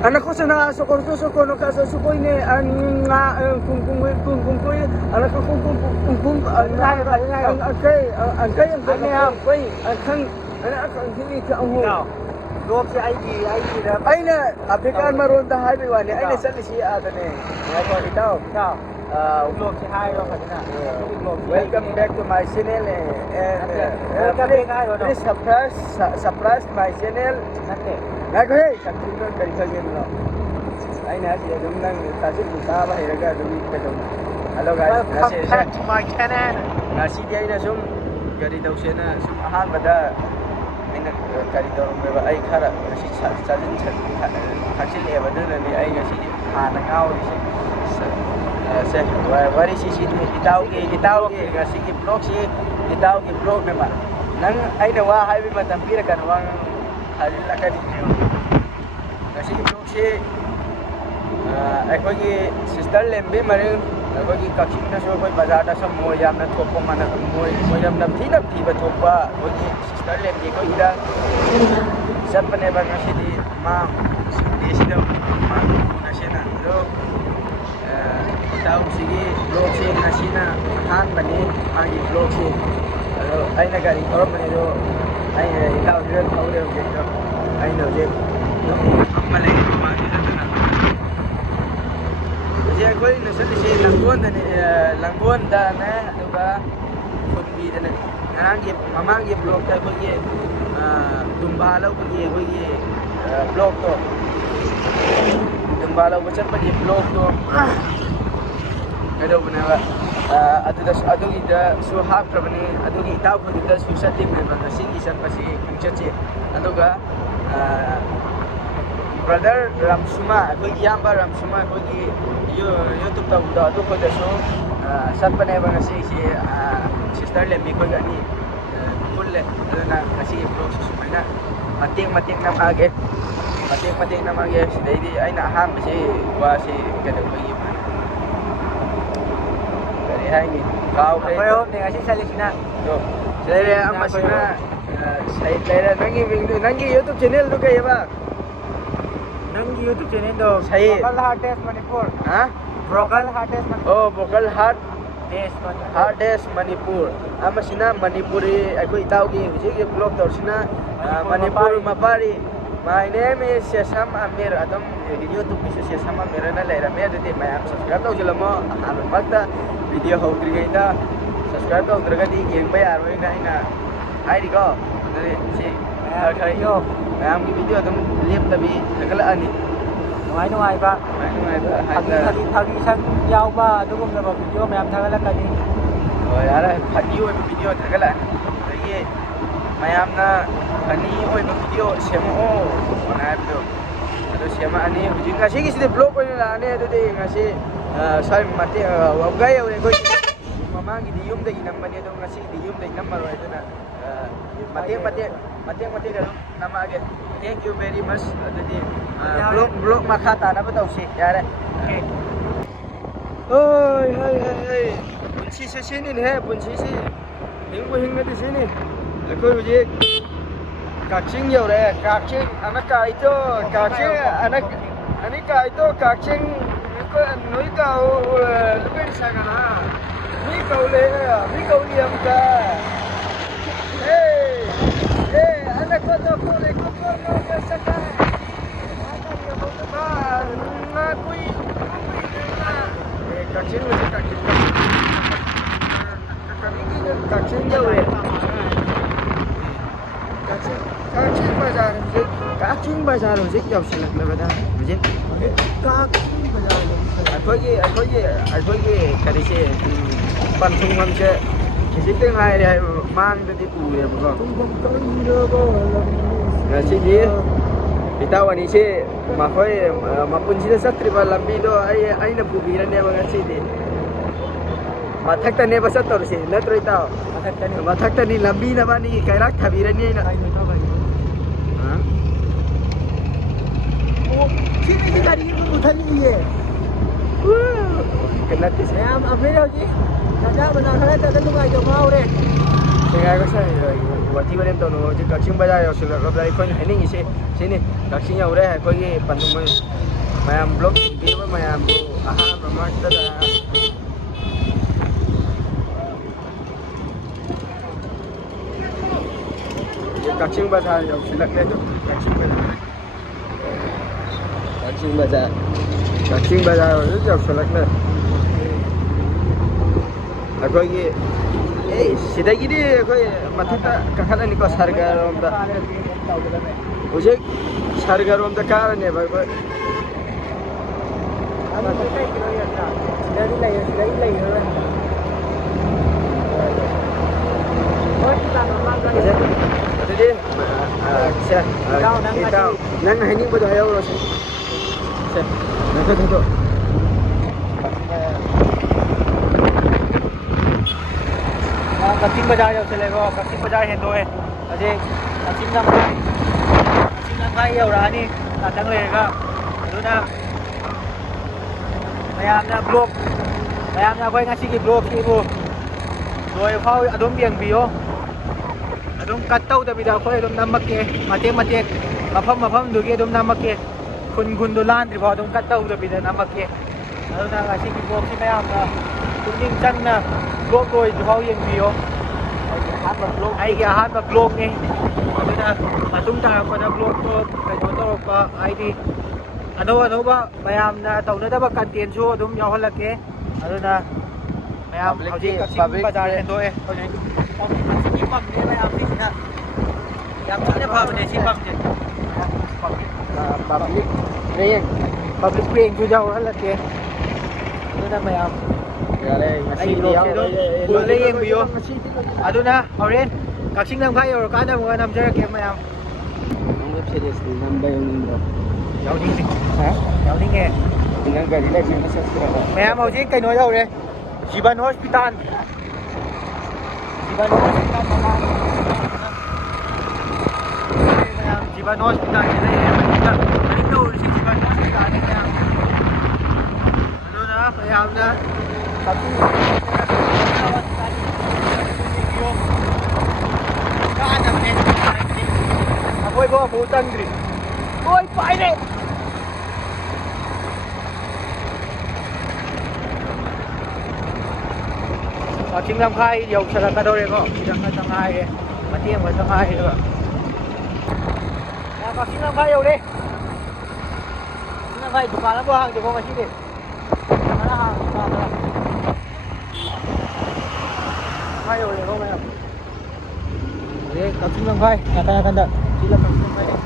Anak ko sana sokor no kaso sukoy ni ang nga kung anak ko kung ang kay ang koy ang kang anak ang hindi ka ang ho รวมที่ไอจีนะ ay na African maroon da hai wan ni ay na sa siya ata ni ay ko itaw เจ้ารวมที่ไฮเราขนาดนั้น welcome back to my channel and please subscribe my channel นั่นเอง Nako hey, sakti ko dari kalian lo. Ay na siya dum nang tasik buka ba hiraga dum ito. Hello guys, nasi back to my channel nasi dia na sum gari daw siya na sum ahan bada ina gari daw ba ay khara nasi salin thaksil e bada na ni ay nasi hana ngau ni se wari si itaw ke nasi ki blog na ba nang ay na wa hay bi matampira kan wang halil la kan nasi ki blog si ꯑꯩꯈꯣꯏꯒꯤ sister ꯂꯦꯝꯕꯤ ꯃꯔꯤꯡ ꯑꯩꯈꯣꯏꯒꯤ ꯀꯛꯆꯤꯡꯗꯁꯨ ꯑꯩꯈꯣꯏ ꯕꯖꯥꯔꯗ ꯁꯨꯝ ꯃꯣꯏ ꯌꯥꯝꯅ ꯊꯣꯛꯄ ꯃꯣꯏ ꯌꯥꯝꯅ ꯊꯤꯕ ꯊꯣꯛꯄ ꯑꯩꯈꯣꯏꯒꯤ ꯁꯤꯁꯇꯔ ꯂꯦꯝꯕꯤ ꯑꯩꯈꯣꯏꯒꯤꯗ ꯆꯠꯄꯅꯦꯕ ꯉꯁꯤꯗꯤ ꯃꯥ ꯁꯟꯗꯦꯁꯤꯗ ꯃꯥ ꯉꯁꯤꯅ ꯑꯗꯣ ꯏꯇꯥꯎꯁꯤꯒꯤ ꯕ꯭ꯂꯣꯛꯁꯤ ꯉꯁꯤꯅ ꯑꯍꯥꯟꯕꯅꯤ ꯃꯥꯒꯤ ꯕ꯭ꯂꯣꯛꯁꯤ ꯑꯗꯣ ꯑꯩꯅ ꯒꯥꯔꯤ ꯊꯧꯔꯝꯕꯅꯤ ꯑꯗꯣ ꯑꯩꯅ ꯏꯇꯥꯎꯁꯤꯗ ꯊꯧꯔꯦ ꯍꯧꯖꯤꯛꯇꯣ ꯑꯩꯅ ꯍꯧꯖꯤꯛ ꯐꯝꯕ ꯂꯩꯔꯤꯕ ꯃꯥꯒꯤꯗ ꯑꯩꯈꯣꯏ ꯅꯁꯜꯂꯤꯁꯤ ꯂꯪꯒꯣꯟꯗꯅꯦ ꯑꯗꯨꯒ ꯈꯨꯟꯕꯤꯗꯅꯦ ꯉꯔꯥꯡꯒꯤ ꯃꯃꯥꯡꯒꯤ ꯕ꯭ꯂꯣꯛꯇ ꯑꯩꯈꯣꯏꯒꯤ ꯗꯨꯝꯕꯥ ꯂꯧꯕꯒꯤ ꯑꯩꯈꯣꯏꯒꯤ ꯕ꯭ꯂꯣꯛꯇꯣ ꯗꯨꯝꯕꯥ ꯂꯧꯕ ꯆꯠꯄꯒꯤ ꯕ꯭ꯂꯣꯛꯇꯣ ꯀꯩꯗꯧꯕꯅꯦꯕ ꯑꯗꯨꯒꯤꯗꯁꯨ ꯍꯥꯞꯈ꯭ꯔꯕꯅꯤ ꯑꯗꯨꯒꯤ ꯏꯇꯥꯎꯈꯣꯏꯗꯨꯗꯁꯨ ꯆꯠꯂꯤꯕꯅꯦꯕ ꯉꯁꯤꯒꯤ ꯆꯠꯄꯁꯤ ꯈꯣꯡꯆꯠꯁꯤ ꯑꯗꯨꯒ brother Ramsuma ꯑꯩꯈꯣꯏꯒꯤ ꯏꯌꯥꯝꯕ ꯔꯥꯝꯁꯨꯃꯥ ꯑꯩꯈꯣꯏꯒꯤ ꯌꯨꯇꯨꯕ ꯇꯧꯕꯗꯣ ꯑꯗꯨꯈꯣꯏꯗꯁꯨ ꯆꯠꯄꯅꯦꯕ ꯉꯁꯤꯁꯤ ꯁꯤꯁꯇꯔ ꯂꯦꯝꯕꯤ ꯑꯩꯈꯣꯏꯒ ꯑꯅꯤ ꯄꯨꯜꯂꯦ ꯑꯗꯨꯅ ꯉꯁꯤꯒꯤ ꯕ꯭ꯂꯣꯛꯁꯤ ꯁꯨꯃꯥꯏꯅ ꯃꯇꯦꯛ ꯅꯝꯃꯛꯑꯒꯦ ꯁꯤꯗꯩꯗꯤ ꯑꯩꯅ ꯑꯍꯥꯟꯕꯁꯤ ꯋꯥꯁꯤ ꯀꯩꯗꯧꯕꯒꯤ ꯀꯔꯤ ꯍꯥꯏꯅꯤ ꯀꯥꯎꯈ꯭ꯔꯦ ꯑꯩꯈꯣꯏ ꯉꯁꯤ ꯆꯠꯂꯤꯁꯤꯅ ꯂꯩꯔꯦ ꯑꯃꯁꯤꯅ ꯂꯩꯔꯦ ꯅꯪꯒꯤ ꯌꯨꯇꯨꯕ ꯆꯦꯅꯦꯜꯗꯨ ꯀꯩꯕ ꯅꯪꯒꯤ ꯌꯨꯇꯨꯕ ꯆꯦꯅꯦꯜꯗꯣ Vocal Heart Manipur ꯍꯥ Vocal Heart Manipur ꯑꯣ Vocal Heart Manipur ꯑꯃꯁꯤꯅ ꯃꯅꯤꯄꯨꯔꯤ ꯑꯩꯈꯣꯏ ꯏꯇꯥꯎꯒꯤ ꯍꯧꯖꯤꯛꯀꯤ ꯕ꯭ꯂꯣꯛ ꯇꯧꯔꯤꯁꯤꯅ Manipur ꯃꯄꯥꯔꯤ My name is Sesam Amir ꯑꯗꯨꯝ ꯌꯨꯇꯨꯕꯀꯤꯁꯨ Sesam Amir ꯑꯅ ꯂꯩꯔꯝꯃꯦ ꯑꯗꯨꯗꯤ ꯃꯌꯥꯝ ꯁꯕꯁꯀ꯭ꯔꯥꯏꯕ ꯇꯧꯁꯤꯜꯂꯝꯃꯣ ꯑꯍꯥꯟꯕꯃꯛꯇ ꯚꯤꯗꯤꯑꯣ ꯍꯧꯗ꯭ꯔꯤꯉꯩꯗ ꯁꯕꯁꯀ꯭ꯔꯥꯏꯕ ꯇꯧꯗ꯭ꯔꯒꯗꯤ ꯌꯦꯡꯕ ꯌꯥꯔꯣꯏꯅ ꯑꯩꯅ ꯍꯥꯏꯔꯤꯀꯣ ꯑꯗꯨꯗꯤ ꯁꯤ ꯃꯌꯥꯝꯒꯤ ꯚꯤꯗꯤꯑꯣ ꯑꯗꯨꯝ ꯂꯦꯞꯇꯕꯤ ꯊꯥꯒꯠꯂꯛꯑꯅꯤ ꯅꯨꯡꯉꯥꯏꯕ ꯐꯥꯒꯤ ꯁꯪ ꯌꯥꯎꯕ ꯑꯗꯨꯒꯨꯝꯂꯕ ꯚꯤꯗꯤꯑꯣ ꯃꯌꯥꯝ ꯊꯥꯒꯠꯂꯛꯀꯅꯤ ꯍꯣꯏ ꯌꯥꯔꯦ ꯐꯅꯤ ꯑꯣꯏꯕ ꯚꯤꯗꯤꯑꯣ ꯊꯥꯒꯠꯂꯛꯑꯅꯤ ꯑꯗꯒꯤ ꯃꯌꯥꯝꯅ ꯐꯅꯤ ꯑꯣꯏꯕ ꯚꯤꯗꯤꯑꯣ ꯁꯦꯝꯃꯛꯑꯣ ꯍꯥꯏꯕꯗꯣ ꯑꯗꯨ ꯁꯦꯝꯃꯛꯑꯅꯤ ꯍꯧꯖꯤꯛ ꯉꯁꯤꯒꯤꯁꯤꯗꯤ ꯕ꯭ꯂꯣꯛ ꯑꯣꯏꯅ ꯂꯥꯛꯑꯅꯤ ꯑꯗꯨꯗꯤ ꯉꯁꯤ ꯁ꯭ꯋꯥꯏ ꯃꯇꯦꯛ ꯋꯥꯕꯒꯥꯏ ꯌꯧꯔꯦ ꯑꯩꯈꯣꯏ ꯃꯃꯥꯡꯒꯤꯗꯤ ꯌꯨꯝꯗꯒꯤ ꯅꯝꯕꯅꯤ ꯑꯗꯣ ꯉꯁꯤꯒꯤꯗꯤ ꯌꯨꯝꯗꯒꯤ ꯅꯝꯃꯔꯣꯏ ꯑꯗꯨꯅ ꯃꯇꯦꯛ ꯑꯗꯨꯝ ꯅꯝꯃꯛꯑꯒꯦ ꯊꯦꯡꯛ ꯌꯨ ꯚꯦꯔꯤ ꯃꯁ ꯑꯗꯨꯗꯤ ꯕ꯭ꯂꯣꯛ ꯃꯈꯥ ꯇꯥꯅꯕ ꯇꯧꯁꯤ ꯌꯥꯔꯦ ꯍꯣꯏ ꯄꯨꯟꯁꯤꯁꯦ ꯁꯤꯅꯤꯅꯦꯍꯦ ꯄꯨꯟꯁꯤꯁꯤ ꯍꯤꯡꯕꯨ ꯍꯤꯡꯉꯗꯤ ꯁꯤꯅꯤ ꯑꯩꯈꯣꯏ ꯍꯧꯖꯤꯛ ꯀꯛꯆꯤꯡ ꯌꯧꯔꯛꯑꯦ ꯀꯛꯆꯤꯡ ꯑꯅꯀꯥꯏꯇꯣ ꯀꯛꯆꯤꯡ ꯑꯅꯤꯀꯥꯏꯇꯣ ꯀꯛꯆꯤꯡ ꯅꯣꯏ ꯀꯥꯎ ꯂꯨꯄꯦꯟ ꯁꯥꯒꯅ ꯃꯤ ꯀꯧꯂꯤ ꯑꯃꯨꯛꯀ ꯑꯅꯀꯣꯇꯣ ꯀꯣꯂꯦ ꯀꯣꯀꯣꯔꯅꯣ ꯆꯠꯀꯥꯏ Kacing jauh ya. Kacing bazar hujik jauh silak lebada. Hujik. Kacing bazar. Akhoi kari se pantung hamse. Hujik teng hai re mang tadi ku ya bukan. Nasi dia. Itaw ani si makoy mapun sila sa tribal lambi do ay nabubiran niya mga sidi. Mathakta niya ba sa tor si natro itaw. Mathakta ni lambi na ba ni kairak thabiran niya na. Ha? Oh, sini si gari ko uthani ye. Kenat si am afero ji. Kada bana khara ta tu ga jo mau re. Singa ko sa wati ba nem to no ji kaching ba ja yo sila ko dai ko ni ni si sini ꯀꯛꯆꯤꯡ ꯌꯧꯔꯦ ꯑꯩꯈꯣꯏꯒꯤ ꯄꯟꯊꯨꯡ ꯃꯌꯥꯝ block ꯄꯤꯕ ꯃꯌꯥꯝꯕꯨ ꯑꯍꯥꯟꯕ ꯃꯔꯛꯇꯗ ꯀꯛꯆꯤꯡ ꯕꯖꯥꯔ ꯌꯧꯁꯤꯜꯂꯛꯂꯦ ꯑꯗꯨꯝ ꯀꯛꯆꯤꯡ ꯕꯖꯥꯔ ꯍꯧꯖꯤꯛ ꯌꯧꯁꯤꯜꯂꯛꯂꯦ ꯑꯩꯈꯣꯏꯒꯤ ꯁꯤꯗꯒꯤꯗꯤ ꯑꯩꯈꯣꯏ ꯃꯊꯛꯇ ꯀꯥꯈꯠꯂꯅꯤꯀꯣ ꯁꯔꯒꯔꯣꯝꯗ ꯍꯧꯖꯤꯛ ꯁꯔꯒꯔꯣꯝꯗ ꯀꯥꯔꯅꯦꯕ ꯑꯩꯈꯣꯏ ꯑꯗꯨꯗꯤ ꯏꯇꯥꯎ ꯅꯪ ꯍꯥꯏꯅꯤꯡꯕꯗꯣ ꯍꯥꯏꯍꯧꯔꯣꯁꯦ Kacing Bazar yausileko, Kacing Bazar hendoe. Hꯧꯖꯤꯛ Kacing Lamphai yꯧꯔꯛꯑꯅꯤ ꯉꯥꯛꯇꯪ ꯂꯩꯔꯒ ꯑꯗꯨꯅ ꯃꯌꯥꯝꯅ ꯑꯩꯈꯣꯏ ꯉꯁꯤꯒꯤ ꯕ꯭ꯂꯣꯒꯁꯤꯕꯨ ꯂꯣꯏꯐꯥꯎ ꯑꯗꯨꯝ ꯌꯦꯡꯕꯤꯌꯣ. ꯑꯗꯨꯝ ꯀꯠ ꯇꯧꯗꯕꯤꯗ ꯑꯩꯈꯣꯏ ꯑꯗꯨꯝ ꯅꯝꯃꯛꯀꯦ ꯃꯇꯦꯛ ꯃꯐꯝꯗꯨꯒꯤ ꯑꯗꯨꯝ ꯅꯝꯃꯛꯀꯦ. ꯈꯨꯟꯗꯨ ꯂꯥꯟꯗ꯭ꯔꯤꯐꯥꯎ ꯑꯗꯨꯝ ꯀꯠ ꯇꯧꯗꯕꯤꯗ ꯅꯝꯃꯛꯀꯦ. ꯑꯗꯨꯅ ꯉꯁꯤꯒꯤ ꯕ꯭ꯂꯣꯒꯁꯤ ꯃꯌꯥꯝꯅ ꯄꯨꯛꯅꯤꯡ ꯆꯪꯅ ꯕ꯭ꯂꯣग ꯂꯣꯏꯗ꯭ꯔꯤꯐꯥꯎ ꯌꯦꯡꯕꯤꯌꯣ. ꯑꯩꯒꯤ ꯑꯍꯥꯟꯕ ꯕ꯭ꯂꯣꯒꯅꯤ. ꯑꯗꯨꯅ ꯃꯇꯨꯡ ꯇꯥꯔꯛꯄꯗ ꯕ꯭ꯂꯣꯒꯇꯣ ꯀꯩꯅꯣ ꯇꯧꯔꯛꯄ ꯍꯥꯏꯗꯤ ꯑꯅꯧꯕ ꯃꯌꯥꯝꯅ ꯇꯧꯅꯗꯕ ꯀꯟꯇꯦꯟꯁꯨ ꯑꯗꯨꯝ ꯌꯥꯎꯍꯜꯂꯛꯀꯦ. ꯑꯗꯨꯅ ꯃꯌꯥꯝ ꯍꯧꯖꯤꯛ Kacing Bazar ꯍꯦꯟꯗꯣꯛꯑꯦ. ꯍꯧꯖꯤꯛ ꯀꯛꯆꯤꯡꯒꯤ ꯄꯝꯅꯦ ꯃꯌꯥꯝꯁꯤꯡꯁꯤꯅ ꯌꯥꯝ ꯊꯤꯅ ꯐꯕꯅꯦ ꯁꯤ ꯄꯝꯁꯦ. ꯄꯕ꯭ꯂꯤꯛ ꯄ꯭ꯂꯦꯌꯤꯡꯁꯨ ꯌꯥꯎꯍꯜꯂꯛꯀꯦ. ꯑꯗꯨꯅ ꯃꯌꯥꯝ ꯑꯩ ꯕ꯭ꯂꯣꯒꯁꯦ ꯑꯗꯨꯝ ꯐꯨꯜꯗ ꯌꯦꯡꯕꯤꯌꯣ. ꯑꯗꯨꯅ ꯍꯣꯔꯦꯟ Kacing Lamphai ꯌꯧꯔꯀꯥꯟꯗ ꯑꯃꯨꯛ ꯅꯝꯖꯔꯛꯀꯦ ꯃꯌꯥꯝ. ꯅꯪ ꯁꯦꯔꯤꯌꯁꯂꯤ ꯅꯝꯕ ꯌꯧꯅꯤꯡꯕ꯭ꯔꯣ? ꯌꯥꯎꯅꯤꯡꯉꯦ. ꯅꯪ ꯒꯥꯔꯤ ꯂꯥꯏꯁꯦꯟꯁ ꯆꯠꯁꯤꯔꯕ? ꯃꯌꯥꯝ ꯍꯧꯖꯤꯛ ꯀꯩꯅꯣ ꯌꯧꯔꯦ. ꯖꯤꯕꯟ ꯍꯣꯁꯄꯤꯇꯥꯜ ꯃꯌꯥꯝ ꯖꯤꯕꯟ ꯍꯣꯁꯄꯤꯇꯥꯜꯁꯤꯗ ꯃꯅꯤꯡꯗ ꯎꯔꯤꯁꯤ ꯖꯤꯕꯟ ꯍꯣꯁꯄꯤꯇꯥꯜꯅꯤ ꯃꯌꯥꯝ. ꯑꯗꯨꯅ ꯃꯌꯥꯝꯅ ꯀꯥꯟꯅꯕꯅꯦ. ꯑꯩꯈꯣꯏꯐꯥꯎ ꯑꯃꯨꯛ ꯆꯪꯗ꯭ꯔꯤ. ꯍꯣꯏ ꯄꯥꯏꯔꯦ. Kacing Lamphai ꯌꯧꯁꯜꯂꯛꯀꯗꯧꯔꯦꯀꯣ. ꯈꯤꯇꯪ ꯈꯛꯇꯪ ꯉꯥꯏꯔꯦ. ꯃꯇꯦꯛ ꯑꯃꯈꯛꯇꯪ ꯉꯥꯏꯔꯦꯕ. Kacing Lamphai ꯌꯧꯔꯦ. Kacing Lamphai ꯗꯨꯀꯥꯟ ꯑꯃꯐꯥꯎ ꯍꯥꯡꯗꯦꯀꯣ ꯉꯁꯤꯗꯤ. ꯈꯔ ꯍꯥꯡꯉ ꯌꯧꯔꯦꯀꯣ ꯃꯌꯥꯝ. ꯍꯧꯖꯤꯛ Kacing Lamphai ꯅꯥꯀꯟꯗ ꯁꯤꯗ Kacing Lamphai ꯂꯩ.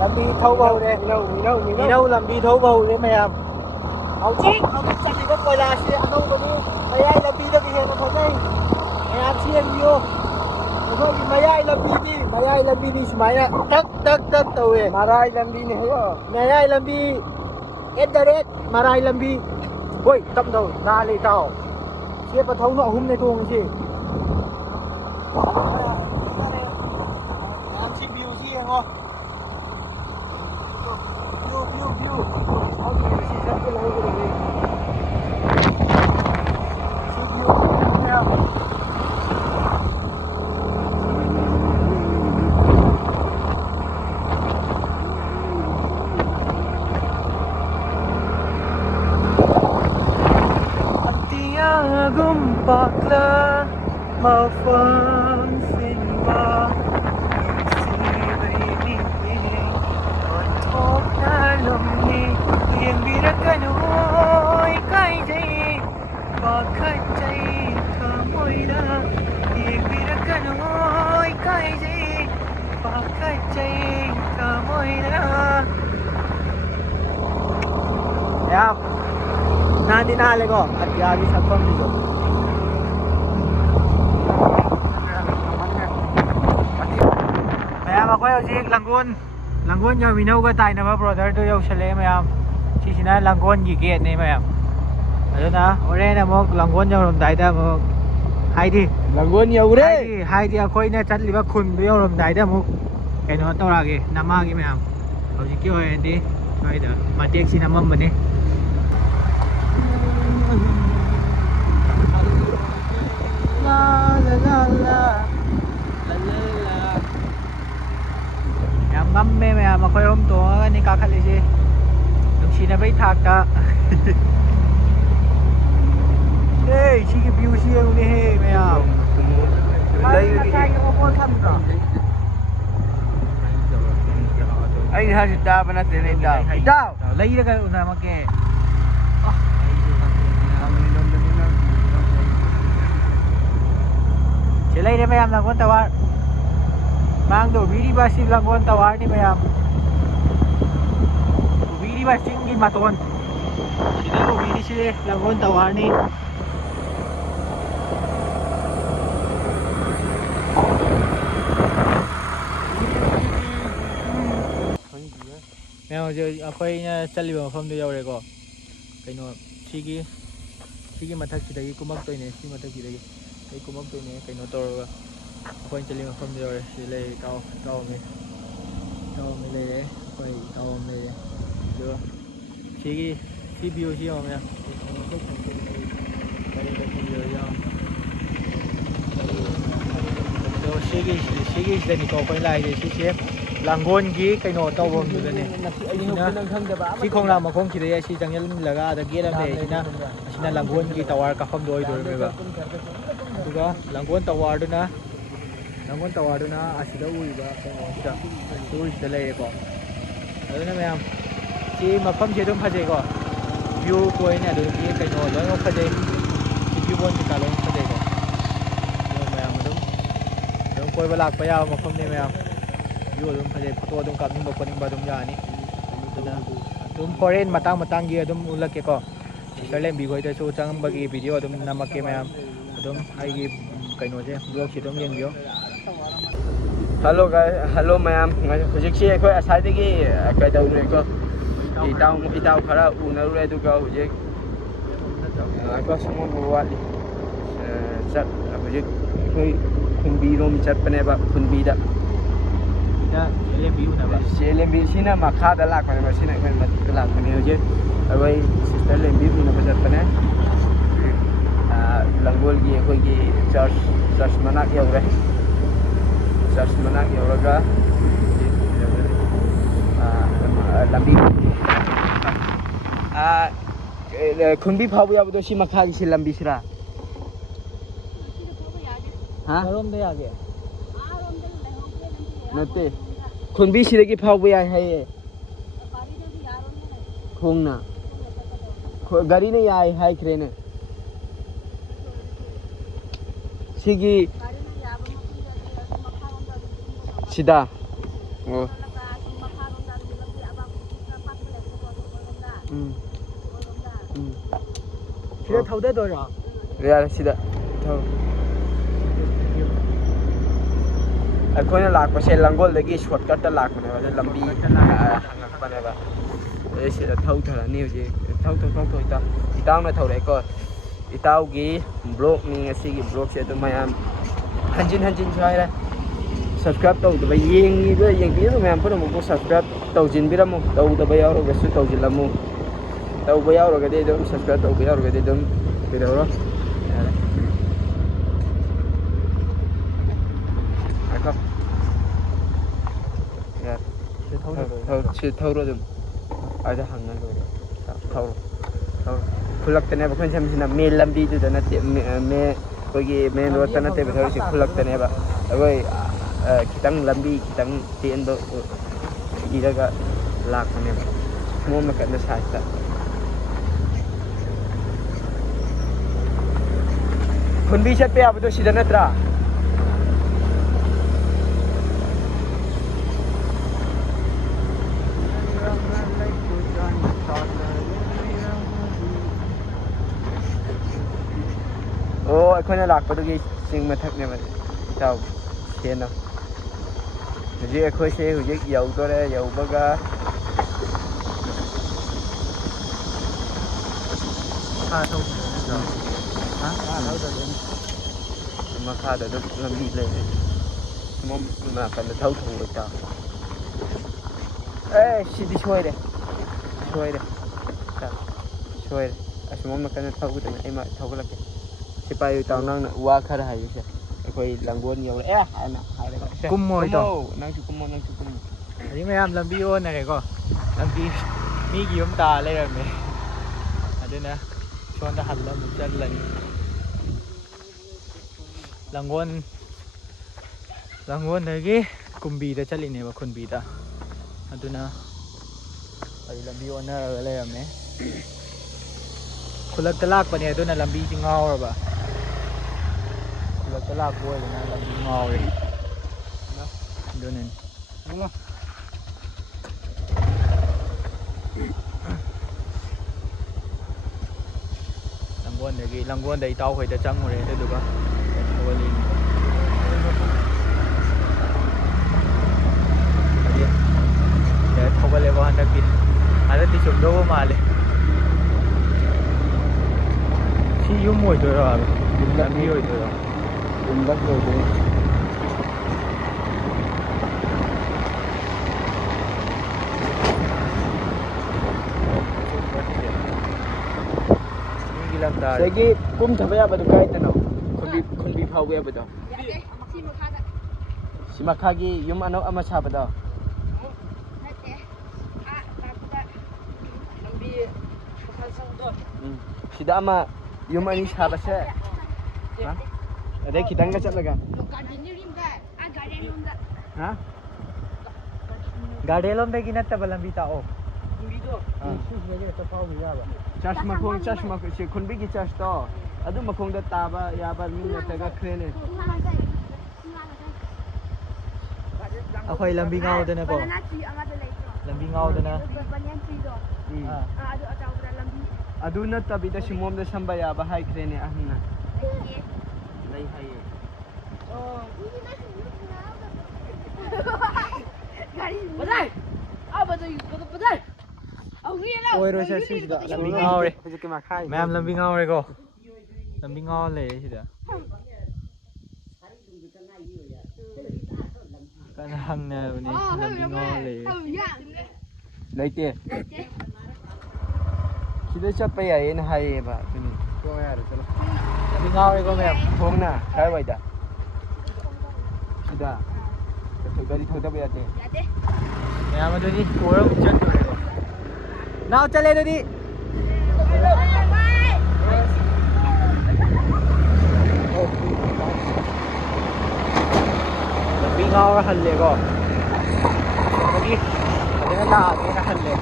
ꯂꯝꯕꯤ ꯊꯧꯕ ꯍꯧꯔꯦ. ꯃꯤꯅꯧ ꯂꯝꯕꯤ ꯊꯧꯕ ꯍꯧꯔꯦ ꯃꯌꯥꯝ. ꯍꯧꯖꯤꯛ ꯆꯠꯂꯤꯕ ꯀꯣꯏꯂꯥꯁꯁꯤ ꯑꯅꯧꯕꯅꯤ. ꯃꯌꯥꯏ ꯂꯝꯕꯤꯗꯒꯤ ꯍꯦꯟꯅ ꯐꯖꯩ. ꯃꯌꯥꯝꯁꯤ ꯌꯦꯡꯕꯤꯌꯨ. ꯑꯩꯈꯣꯏꯒꯤ ꯃꯌꯥꯏ ꯂꯝꯕꯤꯗꯤ ꯁꯨꯃꯥꯏꯅ ꯇꯛ ꯇꯧꯋꯦ. ꯃꯔꯥꯏ ꯂꯝꯕꯤꯅꯤ ꯍꯥꯏꯌꯣ. ꯃꯌꯥꯏ ꯂꯝꯕꯤ ꯃꯔꯥꯏ ꯂꯝꯕꯤ. ꯍꯣꯏ ꯇꯞꯅ ꯅꯥꯜꯂꯦ ꯏꯇꯥꯎ. ꯆꯦꯞꯄ ꯊꯧꯅ ꯑꯍꯨꯝꯅꯦ ꯇꯣꯡꯉꯤꯁꯤ. ꯃꯌꯥꯝꯁꯤ ꯚ꯭ꯌꯨꯁꯤ ꯌꯦꯡꯉꯣ. View. Gumpakla mafang sinba sibay otok talumni yang birakanoy kay jay bakhat jay kamoyna yang birakanoy kay jay bakhat jay kamoyna. Yeah. Nandinali ko at yagi sa pamilyo. Mayam ako hꯧꯖꯤꯛ Langgon yung Minauga tayo na ba brother do yausilé mayam. Sisina Langgon gi gate ni mayam. Aduna horen amok Langgon yauramdayda amok haidi Langgon yauре. Haidi akoina chatliba khun do yauramdayda amok kaino tawrage namagi mayam. Hꯧꯖꯤꯛꯀꯤ ꯑꯣꯏꯔꯗꯤ ꯁ꯭ꯋꯥꯏꯗ ꯃꯇꯦꯛꯁꯤ ꯅꯝꯃꯝꯕꯅꯤ ꯌꯥꯝ ꯉꯝꯃꯦ ꯃꯌꯥꯝ ꯑꯩꯈꯣꯏ ꯑꯍꯨꯝ ꯇꯣꯡꯉꯒꯅꯤ ꯀꯥꯈꯠꯂꯤꯁꯤ ꯅꯨꯡꯁꯤꯅꯕꯩ ꯊꯥꯛꯇ ꯑꯦ ꯁꯤꯒꯤ ꯚ꯭ꯌꯨꯁꯤ ꯌꯦꯡꯉꯨꯅꯦꯍꯦ ꯃꯌꯥꯝ ꯑꯩ ꯍꯧꯖꯤꯛ ꯇꯥꯕ ꯅꯠꯇꯦꯅꯦ ꯏꯇꯥꯎ ꯏꯇꯥꯎ ꯂꯩꯔꯒ ꯎꯅꯔꯝꯃꯒꯦ ꯁꯤ ꯂꯩꯔꯦ ꯃꯌꯥꯝ ꯂꯥꯡꯒꯣꯜ ꯇꯋꯥꯔ ꯃꯥꯡꯗ ꯎꯕꯤꯔꯤꯕ ꯑꯁꯤ ꯂꯥꯡꯒꯣꯜ ꯇꯋꯥꯔꯅꯤ ꯃꯌꯥꯝ ꯎꯕꯤꯔꯤꯕ ꯆꯤꯡꯒꯤ ꯃꯇꯣꯟ ꯁꯤꯗ ꯎꯕꯤꯔꯤꯁꯤ ꯂꯥꯡꯒꯣꯜ ꯇꯋꯥꯔꯅꯤ ꯃꯌꯥꯝ ꯍꯧꯖꯤꯛ ꯑꯩꯈꯣꯏꯅ ꯆꯠꯂꯤꯕ ꯃꯐꯝꯗꯨ ꯌꯧꯔꯦꯀꯣ ꯀꯩꯅꯣ ꯁꯤꯒꯤ ꯃꯊꯛꯁꯤꯗꯒꯤ ꯀꯨꯝꯃꯛꯇꯣꯏꯅꯦ ꯁꯤ ꯃꯊꯛꯁꯤꯗꯒꯤ ꯑꯩ ꯀꯨꯝꯃꯛꯇꯣꯏꯅꯦ ꯀꯩꯅꯣ ꯇꯧꯔꯒ ꯑꯩꯈꯣꯏꯅ ꯆꯠꯂꯤꯕ ꯃꯐꯝꯗꯨ ꯌꯧꯔꯦ ꯁꯤꯗ ꯂꯩꯔꯦ ꯏꯇꯥꯎ ꯑꯃ ꯂꯩꯔꯦ ꯑꯩꯈꯣꯏ ꯏꯇꯥꯎ ꯑꯃ ꯂꯩꯔꯦ ꯑꯗꯨꯒ ꯁꯤ ꯚ꯭ꯌꯨꯁꯤ ꯌꯦꯡꯉꯣ ꯃꯌꯥꯝ ꯑꯗꯣ ꯁꯤꯒꯤꯁꯤꯗꯅꯤꯀꯣ ꯑꯩꯈꯣꯏ ꯂꯥꯛꯏꯁꯦ ꯁꯤꯁꯦ ꯂꯥꯡꯒꯣꯜꯒꯤ ꯀꯩꯅꯣ ꯇꯧꯐꯝꯗꯨꯗꯅꯦ ꯁꯤ ꯈꯣꯡꯅꯥꯡ ꯃꯈꯣꯡꯁꯤꯗꯩ ꯑꯁꯤ ꯆꯪꯁꯤꯜꯂꯒ ꯑꯗ ꯒꯦꯠ ꯑꯃ ꯂꯩ ꯑꯁꯤꯅ ꯂꯥꯡꯒꯣꯜꯒꯤ ꯇꯋꯥꯔ ꯀꯥꯐꯝꯗꯣ ꯑꯣꯏꯗꯣꯏꯅꯦꯕ ꯑꯗꯨꯒ ꯂꯥꯡꯒꯣꯜ ꯇꯋꯥꯔꯗꯨꯅ ꯑꯁꯤꯗ ꯎꯔꯤꯕ ꯀꯩꯅꯣꯁꯤꯗ ꯂꯩꯔꯦꯀꯣ ꯑꯗꯨꯅ ꯃꯌꯥꯝ ꯁꯤ ꯃꯐꯝꯁꯤ ꯑꯗꯨꯝ ꯐꯖꯩꯀꯣ ꯚ꯭ꯌꯨ ꯄꯣꯏꯟ ꯑꯗꯨꯗꯒꯤ ꯀꯩꯅꯣ ꯂꯣꯏꯅꯃꯛ ꯐꯖꯩ ꯁꯤ ꯚ꯭ꯌꯨ ꯄꯣꯏꯟ ꯀꯩꯀꯥ ꯂꯣꯏꯅꯃꯛ ꯐꯖꯩꯀꯣ ꯑꯗꯨ ꯃꯌꯥꯝ ꯑꯗꯨꯝ ꯀꯣꯏꯕ ꯂꯥꯛꯄ ꯌꯥꯕ ꯃꯐꯝꯅꯤ ꯃꯌꯥꯝ ꯚ꯭ꯌꯨ ꯑꯗꯨꯝ ꯐꯖꯩ ꯐꯣꯇꯣ ꯑꯗꯨꯝ ꯀꯥꯞꯅꯤꯡꯕ ꯈꯣꯠꯅꯤꯡꯕ ꯑꯗꯨꯝ ꯌꯥꯅꯤ ꯑꯗꯨꯅ ꯑꯗꯨꯝ ꯍꯣꯔꯦꯟ ꯃꯇꯥꯡꯒꯤ ꯑꯗꯨꯝ ꯎꯠꯂꯛꯀꯦꯀꯣ ꯁꯤꯁꯇꯔ ꯂꯦꯝꯕꯤ ꯈꯣꯏꯗꯁꯨ ꯆꯪꯕꯒꯤ ꯚꯤꯗꯤꯑꯣ ꯑꯗꯨꯝ ꯅꯝꯃꯛꯀꯦ ꯃꯌꯥꯝ ꯑꯗꯨꯝ ꯑꯩꯒꯤ ꯀꯩꯅꯣꯁꯦ ꯕ꯭ꯂꯣꯛꯁꯤ ꯑꯗꯨꯝ ꯌꯦꯡꯕꯤꯌꯣ ꯍꯜꯂꯣ ꯍꯜꯂꯣ ꯃꯌꯥꯝ ꯍꯧꯖꯤꯛꯁꯤ ꯑꯩꯈꯣꯏ ꯑꯁꯥꯏꯗꯒꯤ ꯀꯩꯗꯧꯔꯦꯀꯣ ꯏꯇꯥꯎ ꯈꯔ ꯎꯅꯔꯨꯔꯦ ꯑꯗꯨꯒ ꯍꯧꯖꯤꯛ ꯁꯨꯝꯕ ꯋꯥꯠꯂꯤ ꯍꯧꯖꯤꯛ ꯑꯩꯈꯣꯏ ꯈꯨꯟꯕꯤꯔꯣꯝ ꯆꯠꯄꯅꯦꯕ ꯈꯨꯟꯕꯤꯗ ꯂꯦꯝꯕꯤꯁꯤꯅ ꯃꯈꯥꯗ ꯂꯥꯛꯄꯅꯦꯕ ꯁꯤꯅ ꯑꯩꯈꯣꯏ ꯃꯊꯛꯇ ꯂꯥꯛꯄꯅꯦ ꯍꯧꯖꯤꯛ ꯑꯩꯈꯣꯏ ꯁꯤꯁꯇꯔ ꯂꯦꯝꯕꯤ ꯎꯅꯕ ꯆꯠꯄꯅꯦ ꯂꯥꯡꯒꯣꯜꯒꯤ ꯑꯩꯈꯣꯏꯒꯤ ꯆꯔꯆ ꯃꯅꯥꯛ ꯌꯧꯔꯦ ꯆꯔꯆ ꯃꯅꯥꯛ ꯌꯧꯔꯒ ꯂꯝꯕꯤ ꯈꯨꯟꯕꯤ ꯐꯥꯎꯕ ꯌꯥꯕꯗꯣ ꯁꯤ ꯃꯈꯥꯒꯤꯁꯤ ꯂꯝꯕꯤꯁꯤꯔꯥ ꯀꯔꯣꯝꯗ ꯌꯥꯒꯦ ꯅꯠꯇꯦ ꯈꯨꯟꯕꯤꯁꯤꯗꯒꯤ ꯐꯥꯎꯕ ꯌꯥꯏ ꯍꯥꯏꯌꯦ ꯈꯣꯡꯅ ꯒꯥꯔꯤꯅ ꯌꯥꯏ ꯍꯥꯏꯈ꯭ꯔꯦꯅꯦ ꯁꯤꯒꯤ ꯁꯤꯗ ꯑꯣ ꯁꯤꯗ ꯊꯧꯗꯗꯣꯏꯔꯣ ꯌꯥꯔꯦ ꯁꯤꯗ ꯑꯩꯈꯣꯏꯅ ꯂꯥꯛꯄꯁꯦ ꯂꯥꯡꯒꯣꯜꯗꯒꯤ ꯁꯣꯔꯠꯀꯠꯇ ꯂꯥꯛꯄꯅꯦꯕ ꯑꯗꯨ ꯂꯝꯕꯤ ꯍꯪꯉꯛꯄꯅꯦꯕ ꯑꯗꯩ ꯁꯤꯗ ꯊꯧꯊꯔꯅꯤ ꯍꯧꯖꯤꯛ ꯊꯧ ꯏꯇꯥꯎꯅ ꯊꯧꯔꯛꯑꯦꯀꯣ ꯏꯇꯥꯎꯒꯤ ꯕ꯭ꯂꯣꯛꯅꯤ ꯉꯁꯤꯒꯤ ꯕ꯭ꯂꯣꯛꯁꯦ ꯑꯗꯨꯝ ꯃꯌꯥꯝ ꯍꯟꯖꯤꯟꯁꯨ ꯍꯥꯏꯔꯦ ꯁꯕꯁꯀ꯭ꯔꯥꯏꯕ ꯇꯧꯗꯕ ꯌꯦꯡꯕꯤꯔꯤꯕ ꯃꯌꯥꯝ ꯄꯨꯝꯅꯃꯛꯄꯨ ꯁꯕꯁꯀ꯭ꯔꯥꯏꯕ ꯇꯧꯁꯤꯟꯕꯤꯔꯝꯃꯨ ꯇꯧꯗꯕ ꯌꯥꯎꯔꯒꯁꯨ ꯇꯧꯁꯤꯜꯂꯝꯃꯨ tàu bây giờ rồi cái đi đúng subscribe tàu bây giờ rồi cái đi đúng video đó phải không thâu rồi ai đã hàng ngàn rồi thâu khulaktaneeba khun samsina me lambi du dana te me kogi main road tana te bethau si khulaktaneeba agoi kitang lambi kitang ten do iraga lakmaneeba mom na kana saista khunbi chatpe abdo sida natra oh akhona lakpadugi sing mathakne ma taw sena je akhoi se hujik yaudore yaubaga ha tau makha da lambi le mom na kan thau thung ta sidi soi de ꯁꯣꯏꯔꯦ ꯁꯣꯏꯔꯦ ꯑꯁꯨꯝ ꯀꯟꯅ ꯊꯧꯒꯗꯕꯅꯤ ꯑꯩ ꯊꯧꯒꯠꯂꯛꯀꯦ ꯁꯤꯄꯥꯏ ꯏꯇꯥꯎ ꯅꯪꯅ ꯋꯥ ꯈꯔ ꯍꯥꯏꯌꯨꯁꯦ ꯑꯩꯈꯣꯏ ꯂꯥꯡꯒꯣꯜ ꯌꯧꯔꯛꯑꯦ ꯍꯥꯏꯅ ꯍꯥꯏꯔꯒ ꯀꯨꯝꯃꯣ ꯏꯇꯥꯎ ꯅꯪꯁꯨ ꯀꯨꯝꯃꯣ ꯑꯗꯩ ꯃꯌꯥꯝ ꯂꯝꯕꯤ ꯑꯣꯟꯅꯔꯦꯀꯣ ꯂꯝꯕꯤ ꯃꯤꯒꯤ ꯌꯨꯝ ꯇꯥ ꯂꯩꯔꯝꯃꯦ ꯑꯗꯨꯅ ꯁꯣꯝꯗ ꯍꯜꯂ ꯑꯃꯨꯛ ꯆꯠꯂꯅꯤ ꯂꯥꯡꯒꯣꯜꯗꯒꯤ ꯀꯨꯝꯕꯤꯗ ꯆꯠꯂꯤꯅꯦꯕ ꯈꯨꯟꯕꯤꯗ ꯑꯗꯨꯅ ꯑꯩ ꯂꯝꯕꯤ ꯑꯣꯟꯅꯔꯒ ꯂꯩꯔꯝꯃꯦ ꯈꯨꯜꯂꯛꯇ ꯂꯥꯛꯄꯅꯦ ꯑꯗꯨꯅ ꯂꯝꯕꯤꯁꯤ ꯉꯥꯎꯔꯕ ꯈꯨꯜꯂꯛꯇ ꯂꯥꯛꯄ ꯑꯣꯏꯗꯅ ꯂꯝꯕꯤ ꯉꯥꯎꯔꯦ ꯑꯗꯨꯅꯅꯤ ꯂꯥꯡꯒꯣꯜꯗ ꯏꯇꯥꯎ ꯍꯣꯏꯗ ꯆꯪꯉꯨꯔꯦ ꯑꯗꯨꯗꯨꯒ ꯊꯧꯒꯠꯂꯤꯅꯤ ꯊꯧꯒꯠꯂꯦꯀꯣ ꯍꯟꯗꯛꯇꯤ ꯆꯨꯝꯗꯧꯕ ꯃꯥꯜꯂꯦ ꯁꯤ ꯌꯨꯝ ꯑꯣꯏꯗꯣꯏꯔꯣ ꯂꯝꯕꯤ ꯑꯣꯏꯗꯣꯏꯔꯣ ꯌꯨꯝꯂꯛ ꯑꯣꯏꯗꯣꯏꯅꯤ ꯃꯤꯒꯤ ꯂꯝꯗꯥ ꯁꯤꯗꯒꯤ ꯀꯨꯝꯊꯕ ꯌꯥꯕꯗꯣ ꯀꯥꯏꯗꯅꯣ ꯈꯨꯟꯕꯤ ꯐꯥꯎꯕ ꯌꯥꯕꯗꯣ ꯁꯤ ꯃꯈꯥꯗ ꯁꯤ ꯃꯈꯥꯒꯤ ꯌꯨꯝ ꯑꯅꯧ ꯑꯃ ꯁꯥꯕꯗꯣ ꯅꯠꯇꯦ ꯂꯥꯛꯄꯗ ꯂꯝꯕꯤ ꯃꯈꯥ ꯆꯪꯕꯗꯣ ꯁꯤꯗ ꯑꯃ ꯌꯨꯝ ꯑꯅꯤ ꯁꯥꯕꯁꯦ ꯑꯗꯩ ꯈꯤꯇꯪꯒ ꯆꯠꯂꯒ ꯒꯥꯔꯗꯦꯟ ꯂꯣꯝꯗꯒꯤ ꯅꯠꯇꯕ ꯂꯝꯕꯤ ꯇꯥꯛꯑꯣ ꯆꯔꯆ ꯃꯈꯣꯡ ꯈꯨꯟꯕꯤꯒꯤ ꯆꯔꯆꯇꯣ ꯑꯗꯨ ꯃꯈꯣꯡꯗ ꯇꯥꯕ ꯌꯥꯕ ꯃꯤ ꯅꯠꯇ꯭ꯔꯒ ꯈ꯭ꯔꯦꯅꯦ ꯑꯩꯈꯣꯏ ꯂꯝꯕꯤ ꯉꯥꯎꯗꯅꯀꯣ ꯂꯝꯕꯤ ꯉꯥꯎꯗꯅ ꯑꯗꯨ ꯅꯠꯇꯕꯤꯗ ꯁꯤꯃꯣꯝꯗ ꯁꯝꯕ ꯌꯥꯕ ꯍꯥꯏꯈ꯭ꯔꯦꯅꯦ ꯑꯍꯟꯅ ꯂꯩ ꯍꯥꯏꯌꯦ ꯑꯣꯏꯔꯣꯏꯁꯦ ꯁꯤꯁꯤꯗ ꯂꯝꯕꯤ ꯉꯥꯎꯔꯦ ꯃꯌꯥꯝ ꯂꯝꯕꯤ ꯉꯥꯎꯔꯦꯀꯣ ꯂꯝꯕꯤ ꯉꯥꯎꯔ ꯂꯩꯔꯦ ꯁꯤꯗ ꯀꯟꯅ ꯍꯪꯅꯕꯅꯦ ꯂꯝꯕꯤ ꯉꯥꯎꯔ ꯂꯩꯔꯦ ꯂꯩꯇꯦ ꯁꯤꯗ ꯆꯠꯄ ꯌꯥꯏꯌꯦꯅ ꯍꯥꯏꯌꯦꯕ ꯑꯗꯨꯅꯤ ꯂꯝꯕꯤ ꯉꯥꯎꯔꯦꯀꯣ ꯃꯌꯥꯝ ꯊꯣꯡꯅ ꯀꯥꯏꯋꯥꯏꯗ ꯁꯤꯗ ꯒꯥꯔꯤ ꯊꯧꯗꯕ ꯌꯥꯗꯦ ꯃꯌꯥꯝ ꯑꯗꯨꯗꯤ ꯀꯣꯏꯔ ꯑꯃꯨꯛ ꯆꯠꯇꯣꯔꯦꯀꯣ ꯅꯥꯎ ꯆꯠꯂꯦ ꯑꯗꯨꯗꯤ ꯂꯝꯕꯤ ꯉꯥꯎꯔ ꯍꯜꯂꯦꯀꯣ ꯑꯗꯒꯤ ꯐꯖꯅ ꯂꯥꯛꯑꯒꯦꯅ ꯍꯜꯂꯦ